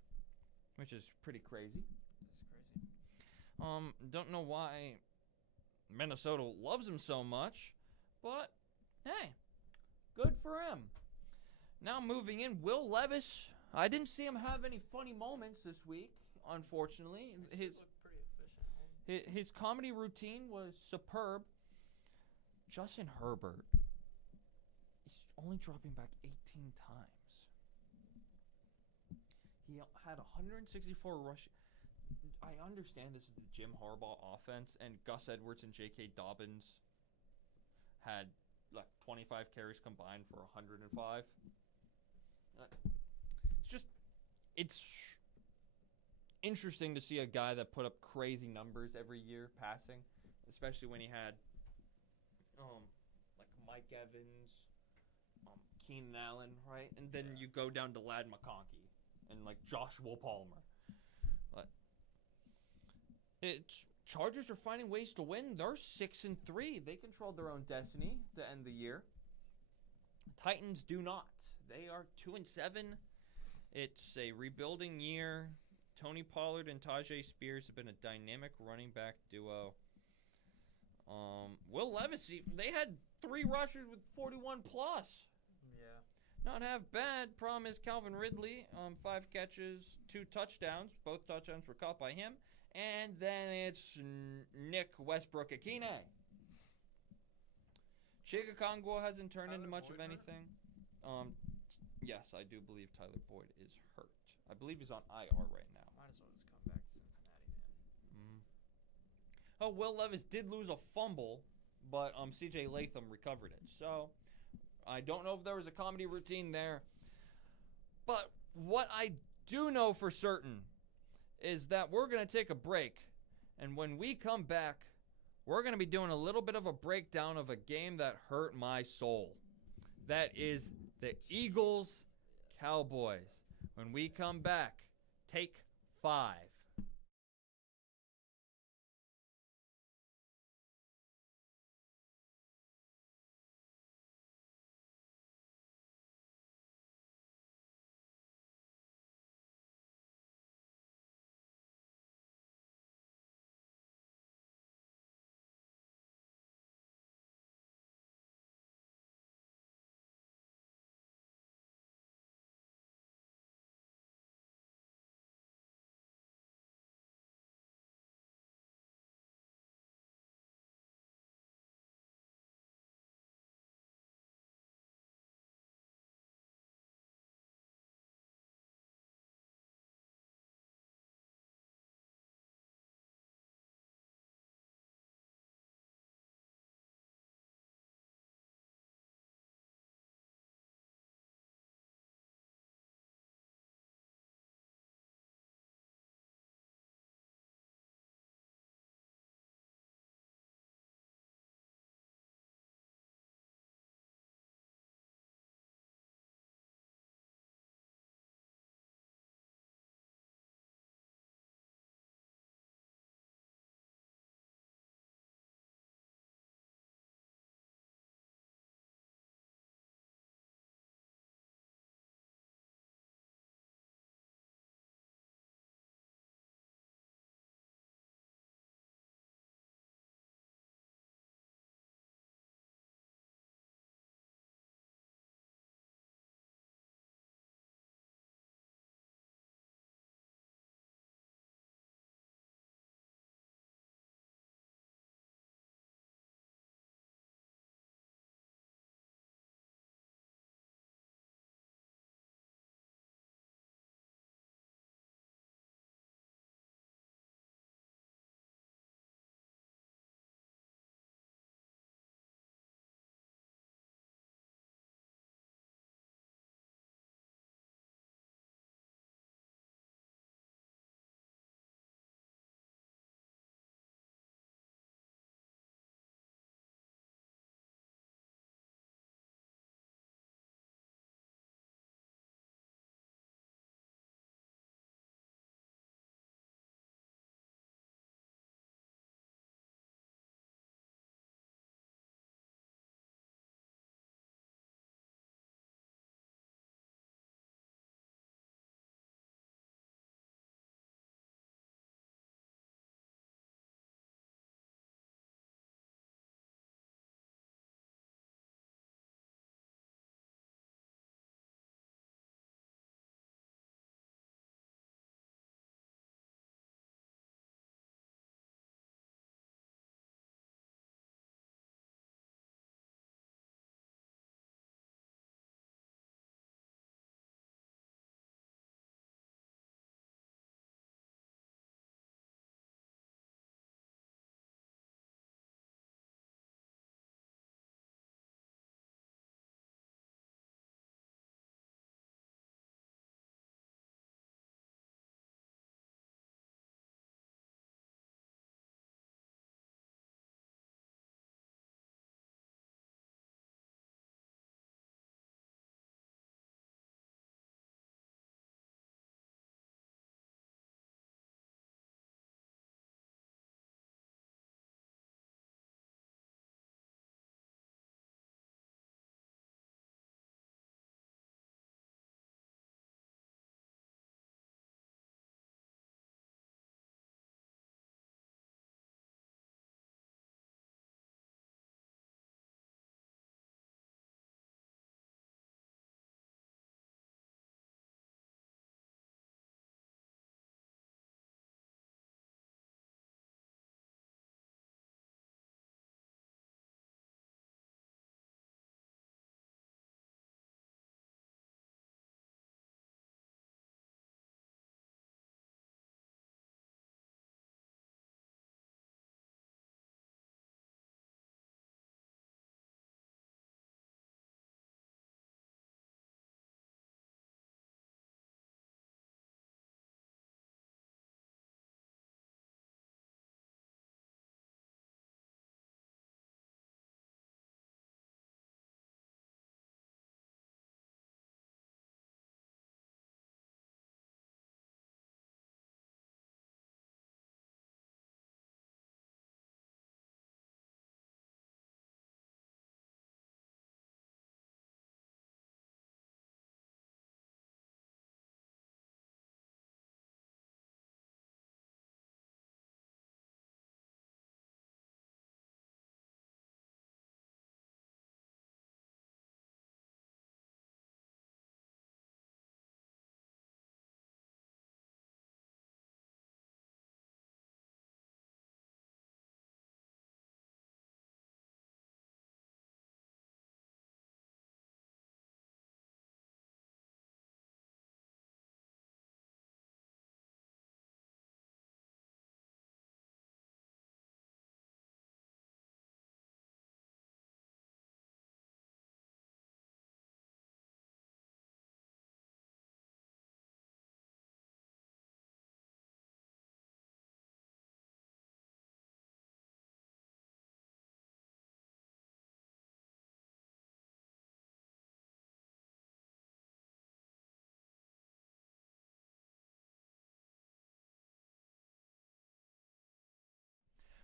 which is pretty crazy. That's crazy. Don't know why Minnesota loves him so much, but hey, good for him. Now moving in, Will Levis. I didn't see him have any funny moments this week, unfortunately. He looked pretty efficient. His comedy routine was superb. Justin Herbert, he's only dropping back 18 times. He had 164 rush. I understand this is the Jim Harbaugh offense, and Gus Edwards and J.K. Dobbins had like 25 carries combined for 105. It's interesting to see a guy that put up crazy numbers every year passing, especially when he had like Mike Evans, Keenan Allen, right? And then you go down to Lad McConkey and like Joshua Palmer. But it's Chargers are finding ways to win. They're 6-3. They control their own destiny to end the year. Titans do not. They are 2-7. It's a rebuilding year. Tony Pollard and Tajay Spears have been a dynamic running back duo. Will Levis, they had 3 rushers with 41 plus. Yeah. Not half bad. Problem is Calvin Ridley, 5 catches, 2 touchdowns. Both touchdowns were caught by him. And then it's Nick Westbrook-Akine. Chig Okongwu hasn't turned into much of anything. Yes, I do believe Tyler Boyd is hurt. I believe he's on IR right now. Might as well just come back to Cincinnati, man. Oh, Will Levis did lose a fumble, but C.J. Latham recovered it. So I don't know if there was a comedy routine there. But what I do know for certain is that we're going to take a break. And when we come back, we're going to be doing a little bit of a breakdown of a game that hurt my soul. That is the Eagles-Cowboys. When we come back, take 5.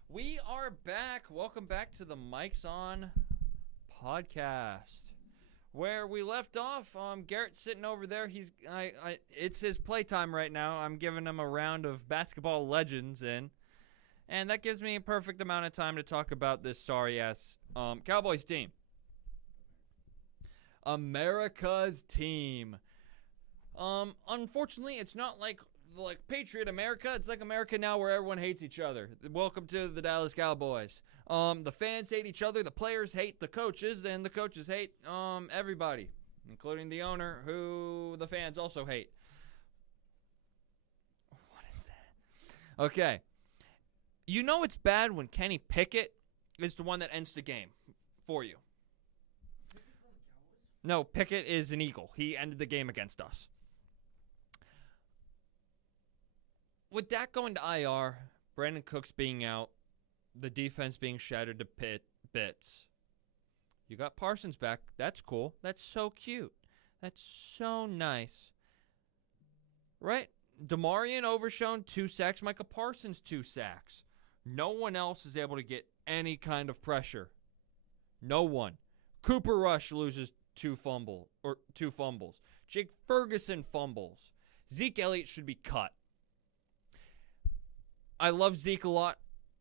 We are back. Welcome back to the Mike's On podcast. Where we left off, Garrett's sitting over there. It's his playtime right now. I'm giving him a round of basketball legends in. And that gives me a perfect amount of time to talk about this sorry-ass Cowboys team. America's team. Unfortunately, it's not like Patriot America. It's like America now where everyone hates each other. Welcome to the Dallas Cowboys. The fans hate each other, the players hate the coaches, and the coaches hate everybody, including the owner, who the fans also hate. What is that? Okay. You know it's bad when Kenny Pickett is the one that ends the game for you. No, Pickett is an Eagle. He ended the game against us. With Dak going to IR, Brandon Cooks being out, the defense being shattered to bits, you got Parsons back. That's cool. That's so cute. That's so nice. Right? DeMarion Overshown, 2 sacks. Micah Parsons, 2 sacks. No one else is able to get any kind of pressure. No one. Cooper Rush loses 2 fumbles. Jake Ferguson fumbles. Zeke Elliott should be cut. I love Zeke a lot.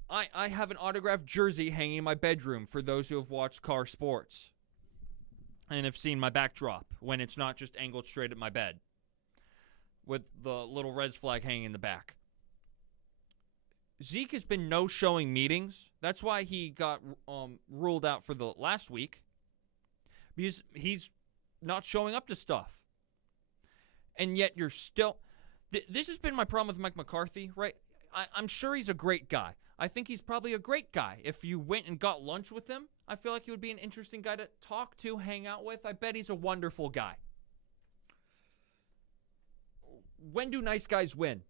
I have an autographed jersey hanging in my bedroom for those who have watched Car Sports and have seen my backdrop when it's not just angled straight at my bed with the little Reds flag hanging in the back. Zeke has been no-showing meetings. That's why he got ruled out for the last week. Because he's not showing up to stuff. And yet you're still... This has been my problem with Mike McCarthy, right? I'm sure he's a great guy. I think he's probably a great guy. If you went and got lunch with him, I feel like he would be an interesting guy to talk to, hang out with. I bet he's a wonderful guy. When do nice guys win?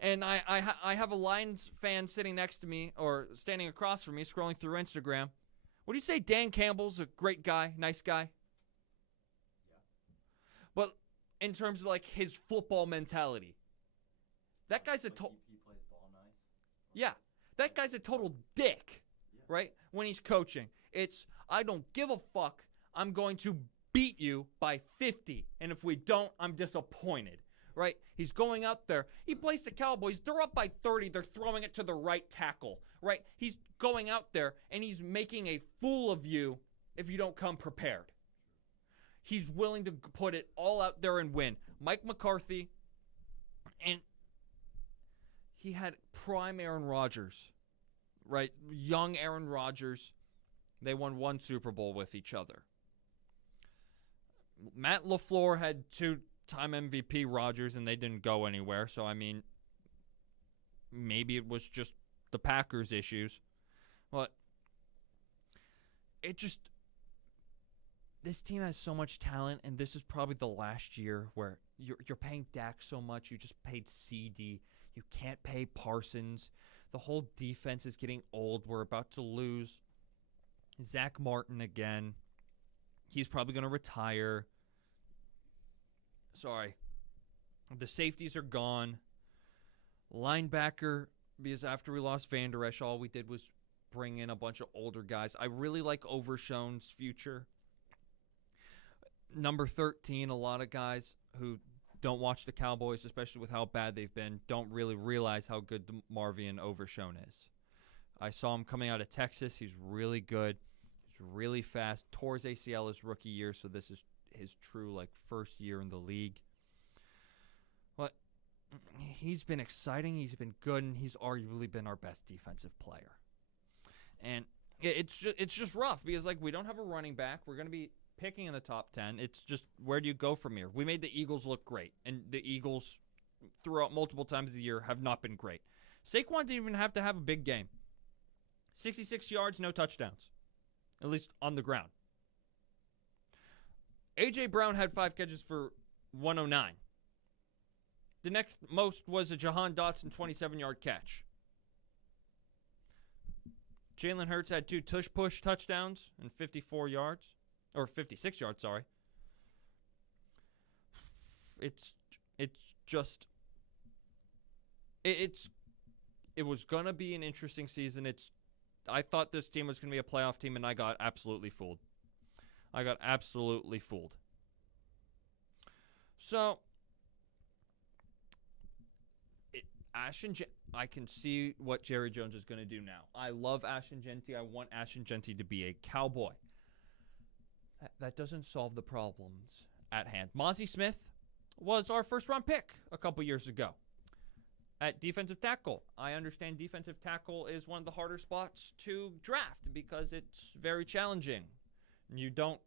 And I have a Lions fan sitting next to me, or standing across from me, scrolling through Instagram. What do you say? Dan Campbell's a great guy, nice guy? Yeah. But in terms of like his football mentality, that guy's a total... He plays ball nice? Yeah. That guy's a total dick, right? When he's coaching. It's, I don't give a fuck. I'm going to beat you by 50. And if we don't, I'm disappointed, right? He's going out there. He plays the Cowboys. They're up by 30. They're throwing it to the right tackle, right? He's going out there, and he's making a fool of you if you don't come prepared. He's willing to put it all out there and win. Mike McCarthy, and he had prime Aaron Rodgers, right? Young Aaron Rodgers. They won 1 Super Bowl with each other. Matt LaFleur had 2-time MVP Rodgers, and they didn't go anywhere. So, I mean, maybe it was just the Packers' issues. But it just... This team has so much talent, and this is probably the last year where you're paying Dak so much. You just paid CD. You can't pay Parsons. The whole defense is getting old. We're about to lose Zach Martin again. He's probably going to retire. Sorry. The safeties are gone. Linebacker, because after we lost Van Der Esch, all we did was bring in a bunch of older guys. I really like Overshown's future. Number 13, a lot of guys who don't watch the Cowboys, especially with how bad they've been, don't really realize how good Marvion Overshown is. I saw him coming out of Texas. He's really good. He's really fast. Tore his ACL his rookie year, so this is his true first year in the league. But he's been exciting. He's been good, and he's arguably been our best defensive player. And it's just rough because we don't have a running back. We're going to be picking in the top 10. It's just, where do you go from here? We made the Eagles look great, and the Eagles throughout multiple times of the year have not been great. Saquon didn't even have to have a big game. 66 yards, no touchdowns, at least on the ground. A.J. Brown had 5 catches for 109. The next most was a Jahan Dotson 27-yard catch. Jalen Hurts had 2 tush-push touchdowns and 54 yards. Or 56 yards, sorry. It's it was going to be an interesting season. I thought this team was going to be a playoff team, and I got absolutely fooled. So, I can see what Jerry Jones is going to do now. I love Ashton Jeanty. I want Ashton Jeanty to be a Cowboy. That doesn't solve the problems at hand. Mozzie Smith was our first-round pick a couple years ago at defensive tackle. I understand defensive tackle is one of the harder spots to draft because it's very challenging. You don't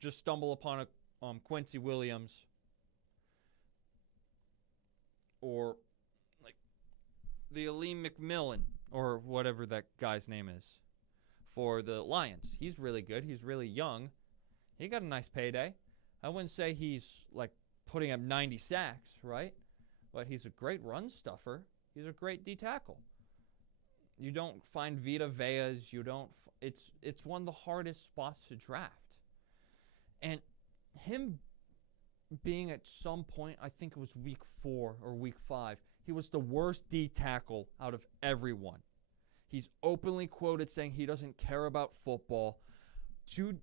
just stumble upon a Quincy Williams or like the Aleem McMillan or whatever that guy's name is for the Lions. He's really good. He's really young. He got a nice payday. I wouldn't say he's like putting up 90 sacks, right? But he's a great run stuffer. He's a great D tackle. You don't find Vita Veas. It's one of the hardest spots to draft. And him being at some point, I think it was week 4 or week 5, he was the worst D tackle out of everyone. He's openly quoted saying he doesn't care about football. Jude,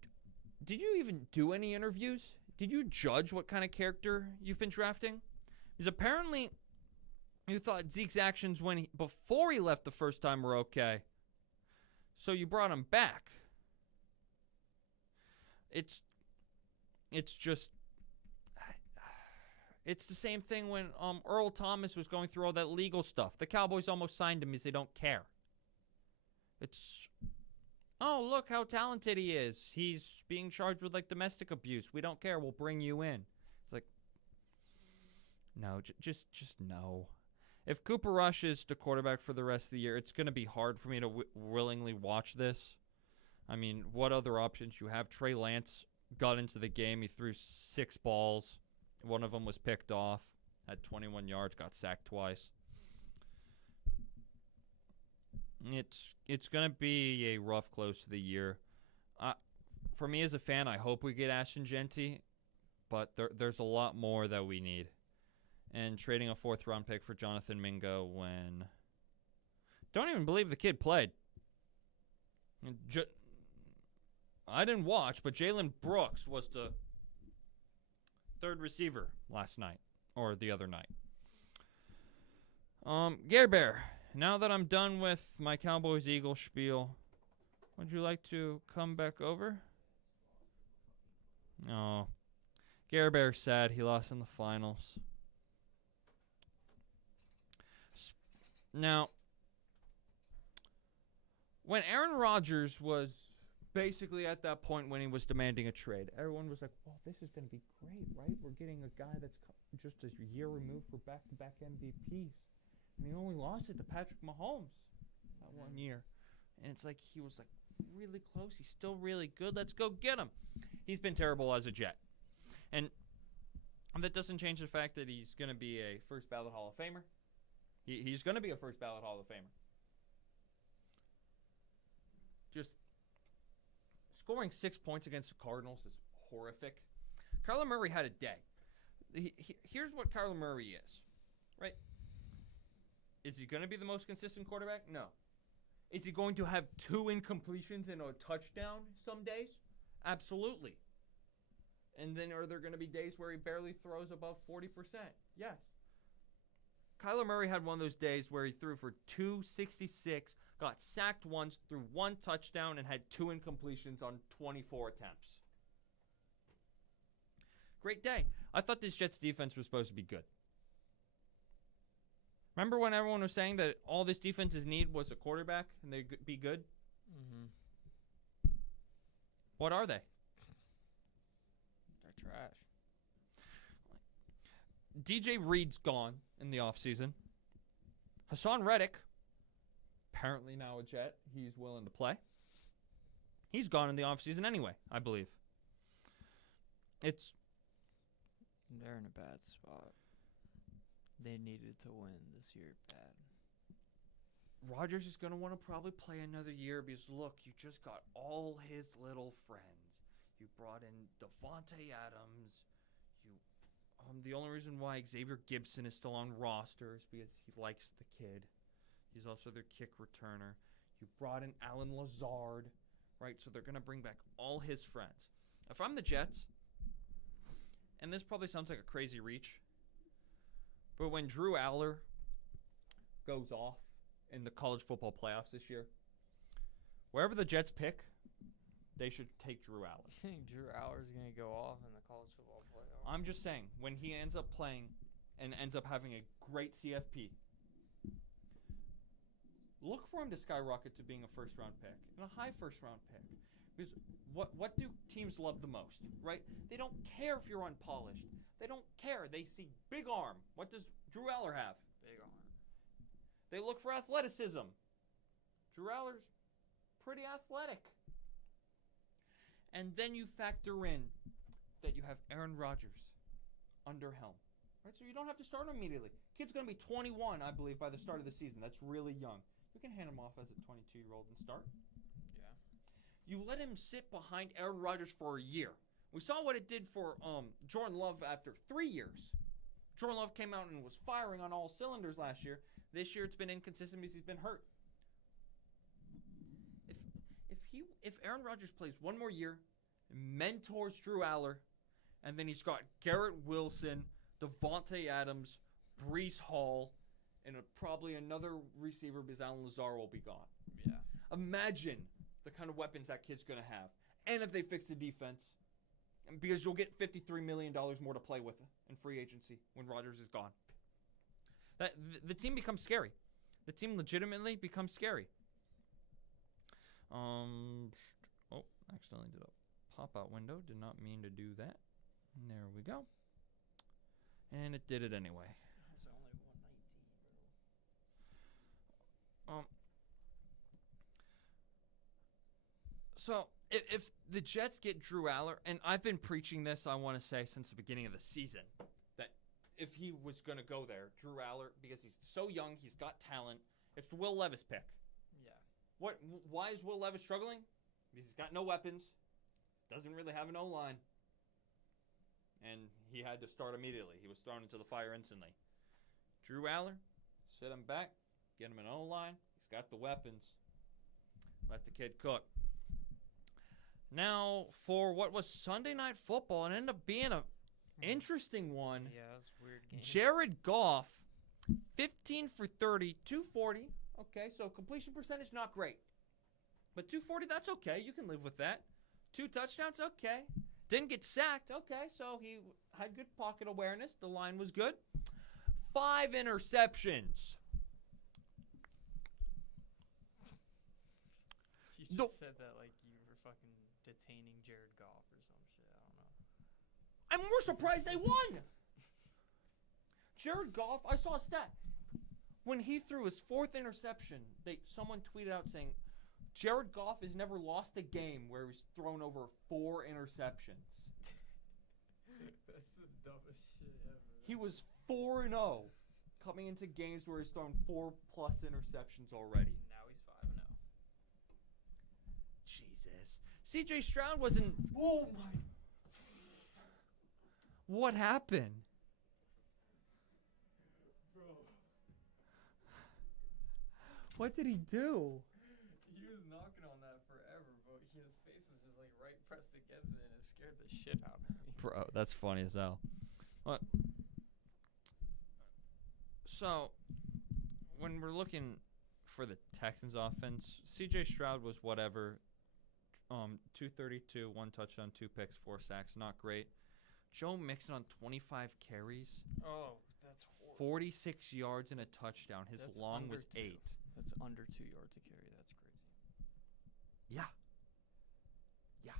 did you even do any interviews? Did you judge what kind of character you've been drafting? Because apparently you thought Zeke's actions before he left the first time were okay. So you brought him back. It's just it's the same thing when Earl Thomas was going through all that legal stuff. The Cowboys almost signed him because they don't care. It's, oh, look how talented he is. He's being charged with like domestic abuse. We don't care. We'll bring you in. It's like, no, just no. If Cooper Rush is the quarterback for the rest of the year, it's going to be hard for me to willingly watch this. I mean, what other options you have? Trey Lance got into the game. He threw 6 balls. One of them was picked off. Had 21 yards. Got sacked twice. It's going to be a rough close to the year. For me as a fan, I hope we get Ashton Jeanty, but there's a lot more that we need. And trading a 4th-round pick for Jonathan Mingo when... Don't even believe the kid played. I didn't watch, but Jalen Brooks was the 3rd receiver last night, or the other night. Gare Bear, now that I'm done with my Cowboys-Eagles spiel, would you like to come back over? Oh, Gare Bear's sad. He lost in the finals. Now, when Aaron Rodgers was basically at that point when he was demanding a trade, everyone was like, well, this is going to be great, right? We're getting a guy that's just a year removed for back-to-back MVPs. And he only lost it to Patrick Mahomes that 1 year. And it's like he was like really close. He's still really good. Let's go get him. He's been terrible as a Jet. And that doesn't change the fact that he's going to be a first ballot Hall of Famer. He's going to be a first ballot Hall of Famer. Just scoring 6 points against the Cardinals is horrific. Kyler Murray had a day. Here's what Kyler Murray is, right? Is he going to be the most consistent quarterback? No. Is he going to have 2 incompletions and a touchdown some days? Absolutely. And then are there going to be days where he barely throws above 40%? Yes. Kyler Murray had one of those days where he threw for 266, got sacked once, threw 1 touchdown, and had 2 incompletions on 24 attempts. Great day. I thought this Jets defense was supposed to be good. Remember when everyone was saying that all this defense's need was a quarterback and they'd be good? Mm-hmm. What are they? They're trash. DJ Reed's gone in the offseason. Hassan Reddick, apparently now a Jet, he's willing to play. He's gone in the offseason anyway, I believe. They're in a bad spot. They needed to win this year bad. Rodgers is going to want to probably play another year because, look, you just got all his little friends. You brought in Devontae Adams. The only reason why Xavier Gibson is still on roster is because he likes the kid. He's also their kick returner. You brought in Alan Lazard, right? So they're going to bring back all his friends. If I'm the Jets, and this probably sounds like a crazy reach, but when Drew Aller goes off in the college football playoffs this year, wherever the Jets pick, they should take Drew Aller. You think Drew Aller's going to go off in the college football playoff? I'm just saying, when he ends up playing and ends up having a great CFP, look for him to skyrocket to being a first-round pick and a high first-round pick. Because what do teams love the most, right? They don't care if you're unpolished. They don't care. They see big arm. What does Drew Aller have? Big arm. They look for athleticism. Drew Aller's pretty athletic. And then you factor in that you have Aaron Rodgers under helm. Right? So you don't have to start him immediately. Kid's going to be 21, I believe, by the start of the season. That's really young. You can hand him off as a 22-year-old and start. Yeah. You let him sit behind Aaron Rodgers for a year. We saw what it did for Jordan Love after 3 years. Jordan Love came out and was firing on all cylinders last year. This year it's been inconsistent because he's been hurt. If Aaron Rodgers plays one more year, mentors Drew Aller, and then he's got Garrett Wilson, Devontae Adams, Breece Hall, and probably another receiver because Alan Lazar will be gone. Yeah. Imagine the kind of weapons that kid's going to have. And if they fix the defense, because you'll get $53 million more to play with in free agency when Rodgers is gone. The team becomes scary. The team legitimately becomes scary. Accidentally did a pop-out window. Did not mean to do that. And there we go. And it did it anyway. It's only 119, bro. So if the Jets get Drew Aller, and I've been preaching this, I want to say, since the beginning of the season, that if he was going to go there, Drew Aller, because he's so young, he's got talent, it's the Will Levis pick. Yeah. Why is Will Levis struggling? Because he's got no weapons, doesn't really have an O-line, and he had to start immediately. He was thrown into the fire instantly. Drew Aller, sit him back, get him an O-line. He's got the weapons. Let the kid cook. Now, for what was Sunday Night Football, it ended up being an interesting one. Yeah, it was a weird game. Jared Goff, 15 for 30, 240. Okay, so completion percentage, not great. But 240, that's okay. You can live with that. 2 touchdowns, okay. Didn't get sacked, okay. So he had good pocket awareness. The line was good. 5 interceptions. You just said that like you were fucking detaining Jared Goff or some shit. I don't know. And we're surprised they won. Jared Goff, I saw a stat. When he threw his 4th interception, someone tweeted out saying, Jared Goff has never lost a game where he's thrown over 4 interceptions. That's the dumbest shit ever. He was 4-0 coming into games where he's thrown 4+ interceptions already. Now he's 5-0. Jesus. CJ Stroud wasn't. Oh my. What happened? Bro. What did he do? He was knocking on that forever, but his face was just like right pressed against it and it scared the shit out of me. Bro, that's funny as hell. What? So, when we're looking for the Texans offense, CJ Stroud was whatever. 232, 1 touchdown, 2 picks, 4 sacks. Not great. Joe Mixon on 25 carries. Oh, that's horrible. 46 yards and a touchdown. His That's long was under 8. That's under 2 yards a carry. That's crazy. Yeah. Yeah.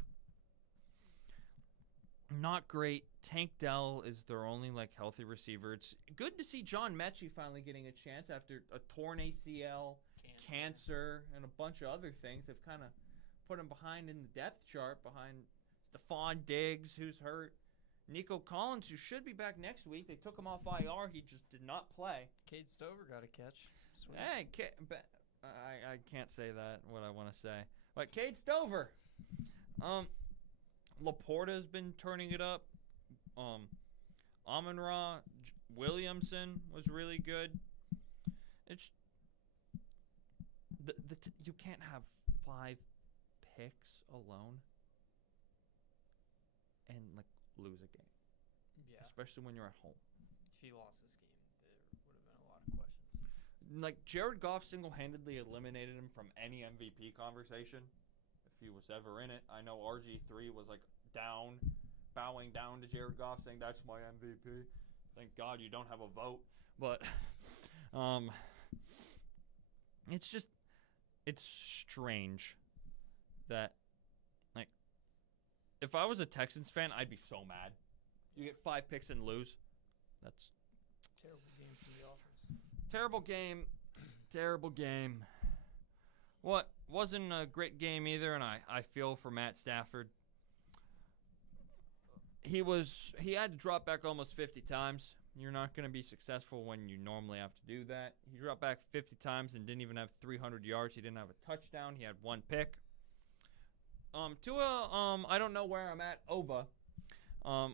Not great. Tank Dell is their only healthy receiver. It's good to see John Mechie finally getting a chance after a torn ACL, cancer, and a bunch of other things have kind of put him behind in the depth chart behind Stephon Diggs, who's hurt. Nico Collins, who should be back next week. They took him off IR. He just did not play. Cade Stover got a catch. Sweet. Hey, I can't say that, what I want to say. But Cade Stover. Laporta's been turning it up. Amon-Ra Williamson was really good. you can't have 5 picks alone and like lose a game, Yeah. especially when you're at home. If he lost this game, there would have been a lot of questions. Like Jared Goff single-handedly eliminated him from any MVP conversation if he was ever in it. I know RG3 was like bowing down to Jared Goff saying that's my MVP. Thank God you don't have a vote. But it's strange that like if I was a Texans fan, I'd be so mad. You get 5 picks and lose. That's Terrible game for the offense. terrible game. Terrible game. What wasn't a great game either, and I feel for Matt Stafford. He had to drop back almost 50 times. You're not going to be successful when you normally have to do that. He dropped back 50 times and didn't even have 300 yards. He didn't have a touchdown. He had 1 pick. Tua, I don't know where I'm at. Ova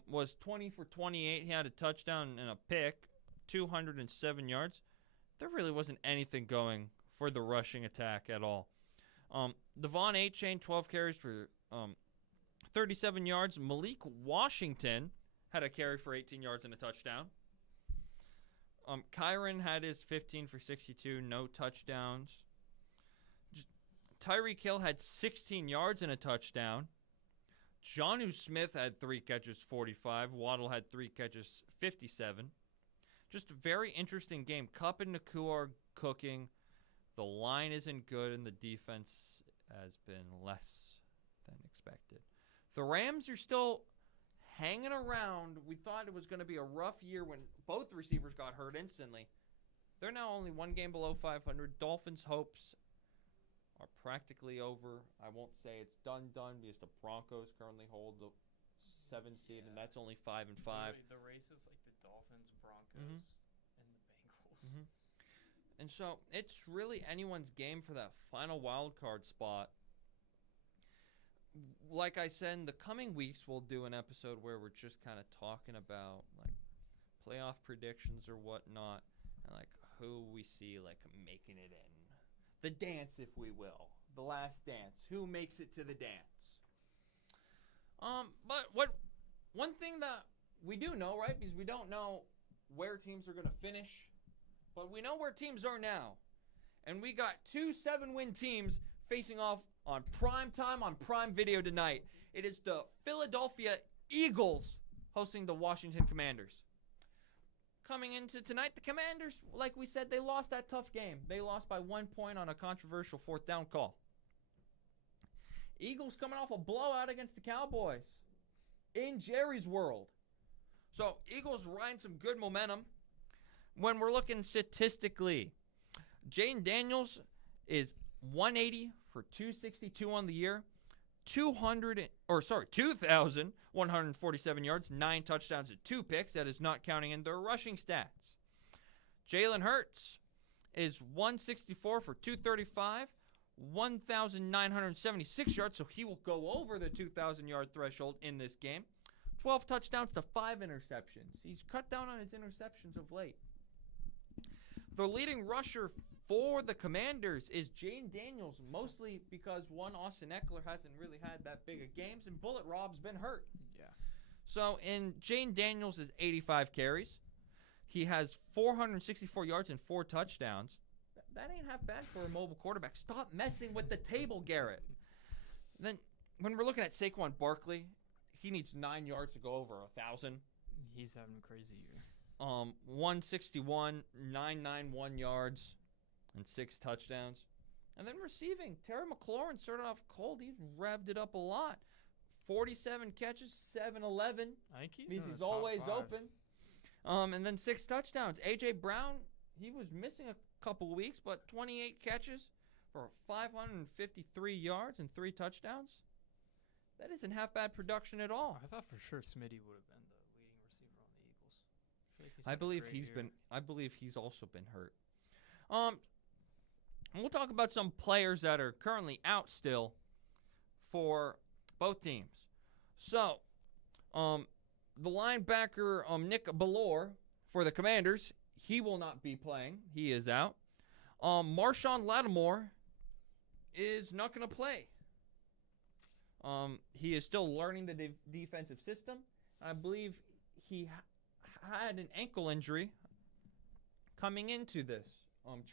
was 20 for 28. He had a touchdown and a pick, 207 yards. There really wasn't anything going for the rushing attack at all. Devon Achane, 12 carries for 37 yards. Malik Washington had a carry for 18 yards and a touchdown. Kyron had his 15 for 62, no touchdowns. Tyreek Hill had 16 yards and a touchdown. Jonnu Smith had 3 catches, 45. Waddle had 3 catches, 57. Just a very interesting game. Kupp and Nakua are cooking. The line isn't good, and the defense has been less than expected. The Rams are still hanging around. We thought it was going to be a rough year when both receivers got hurt instantly. They're now only 1 game below 500. Dolphins' hopes are practically over. I won't say it's done because the Broncos currently hold the 7 seed, and that's only 5 and 5. The race is like the Dolphins, Broncos, Mhm. and the Bengals. Mhm. And so it's really anyone's game for that final wild card spot. Like I said, in the coming weeks, we'll do an episode where we're just kind of talking about like playoff predictions or whatnot, and like who we see like making it in the dance, if we will, the last dance. Who makes it to the dance? But one thing that we do know, right? Because we don't know where teams are going to finish, but we know where teams are now, and we got 2 7-win teams facing off on prime time on Prime Video tonight. It is the Philadelphia Eagles hosting the Washington Commanders. Coming into tonight, the Commanders, like we said, they lost that tough game. They lost by 1 point on a controversial 4th down call. Eagles coming off a blowout against the Cowboys in Jerry's world. So Eagles riding some good momentum. When we're looking statistically, Jaden Daniels is 180 for 262 on the year, 2,147 yards, 9 touchdowns and 2 picks. That is not counting in their rushing stats. Jalen Hurts is 164 for 235, 1,976 yards, so he will go over the 2,000-yard threshold in this game. 12 touchdowns to 5 interceptions. He's cut down on his interceptions of late. The leading rusher for the Commanders is Jane Daniels, mostly because Austin Eckler hasn't really had that big of games, and Bullet Rob's been hurt. Yeah. So in Jane Daniels' 85 carries, he has 464 yards and 4 touchdowns. That ain't half bad for a mobile quarterback. Stop messing with the table, Garrett. Then when we're looking at Saquon Barkley, he needs 9 yards to go over 1,000. He's having a crazy year. 161, 991 yards, and 6 touchdowns. And then receiving, Terry McLaurin started off cold. He revved it up a lot. 47 catches, 7-11. I think he's Means in the he's top always 5. open. And then 6 touchdowns. A.J. Brown, he was missing a couple weeks, but 28 catches for 553 yards and 3 touchdowns. That isn't half bad production at all. I thought for sure Smitty would have been the leading receiver on the Eagles. feel like he's I had a believe great he's year. been. I believe he's also been hurt. We'll talk about some players that are currently out still for both teams. So, the linebacker Nick Bellore for the Commanders, he will not be playing. He is out. Marshawn Lattimore is not going to play. He is still learning the defensive system. I believe he had an ankle injury coming into this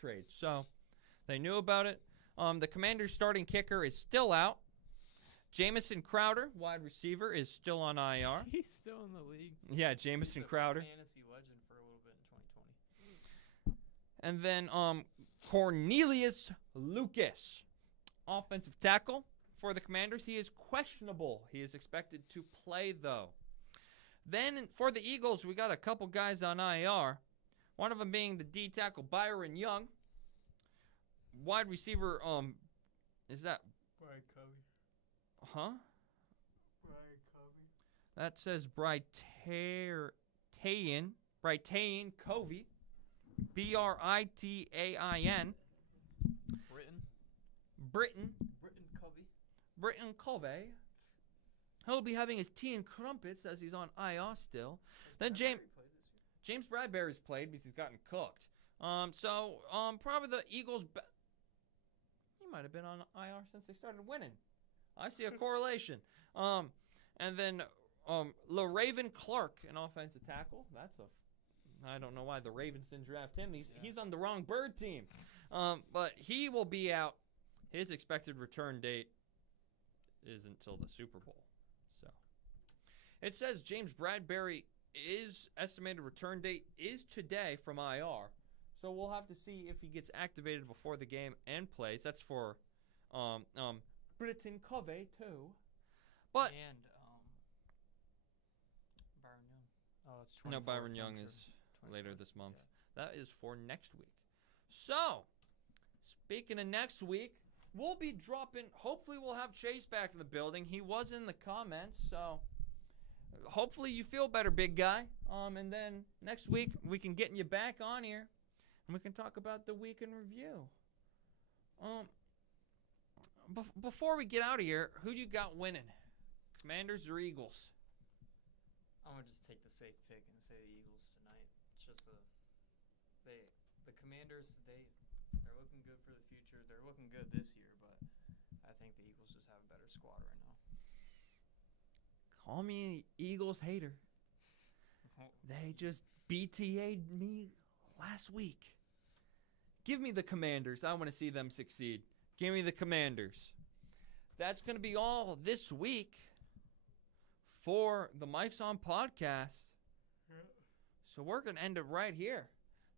trade, so they knew about it. The Commanders' starting kicker is still out. Jamison Crowder, wide receiver, is still on IR. He's still in the league. Yeah, He's Jamison a Crowder. fantasy legend for a little bit in 2020. And then Cornelius Lucas, offensive tackle for the Commanders. He is questionable. He is expected to play, though. Then for the Eagles, we got a couple guys on IR. One of them being the D tackle Byron Young. Wide receiver, is that Brian Covey. Huh? Brian Covey. That says Britain Covey. Britain. Britain Covey. Britain Covey. He'll be having his tea and crumpets as he's on IR still. Then James Bradbury's played because he's gotten cooked. Probably the Eagles. He might have been on IR since they started winning. I see a correlation. And then LaRaven Clark, an offensive tackle. I don't know why the Ravens didn't draft him. He's on the wrong bird team. But he will be out. His expected return date is until the Super Bowl. So it says James Bradbury is estimated return date is today from IR. So we'll have to see if he gets activated before the game and plays. That's for Britain Covey too. But and Byron Young. Oh, it's 24th. no, Byron Young is later this month. Yeah. That is for next week. So, speaking of next week, we'll be dropping. Hopefully, we'll have Chase back in the building. He was in the comments, so hopefully you feel better, big guy. And then next week we can get you back on here, and we can talk about the week in review. Before we get out of here, who do you got winning? Commanders or Eagles? I'm gonna just take the safe pick and say the Eagles tonight. It's just the Commanders they're looking good for the future. They're looking good this year, but I think the Eagles just have a better squad right now. Call me an Eagles hater. They just BTA'd me last week. Give me the Commanders. I want to see them succeed. Give me the Commanders. That's going to be all this week for the Mike's On podcast. So we're going to end it right here.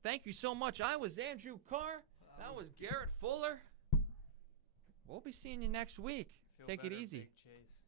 Thank you so much. I was Andrew Carr. That was Garrett Fuller. We'll be seeing you next week. Feel Take it better, easy. Big Chase.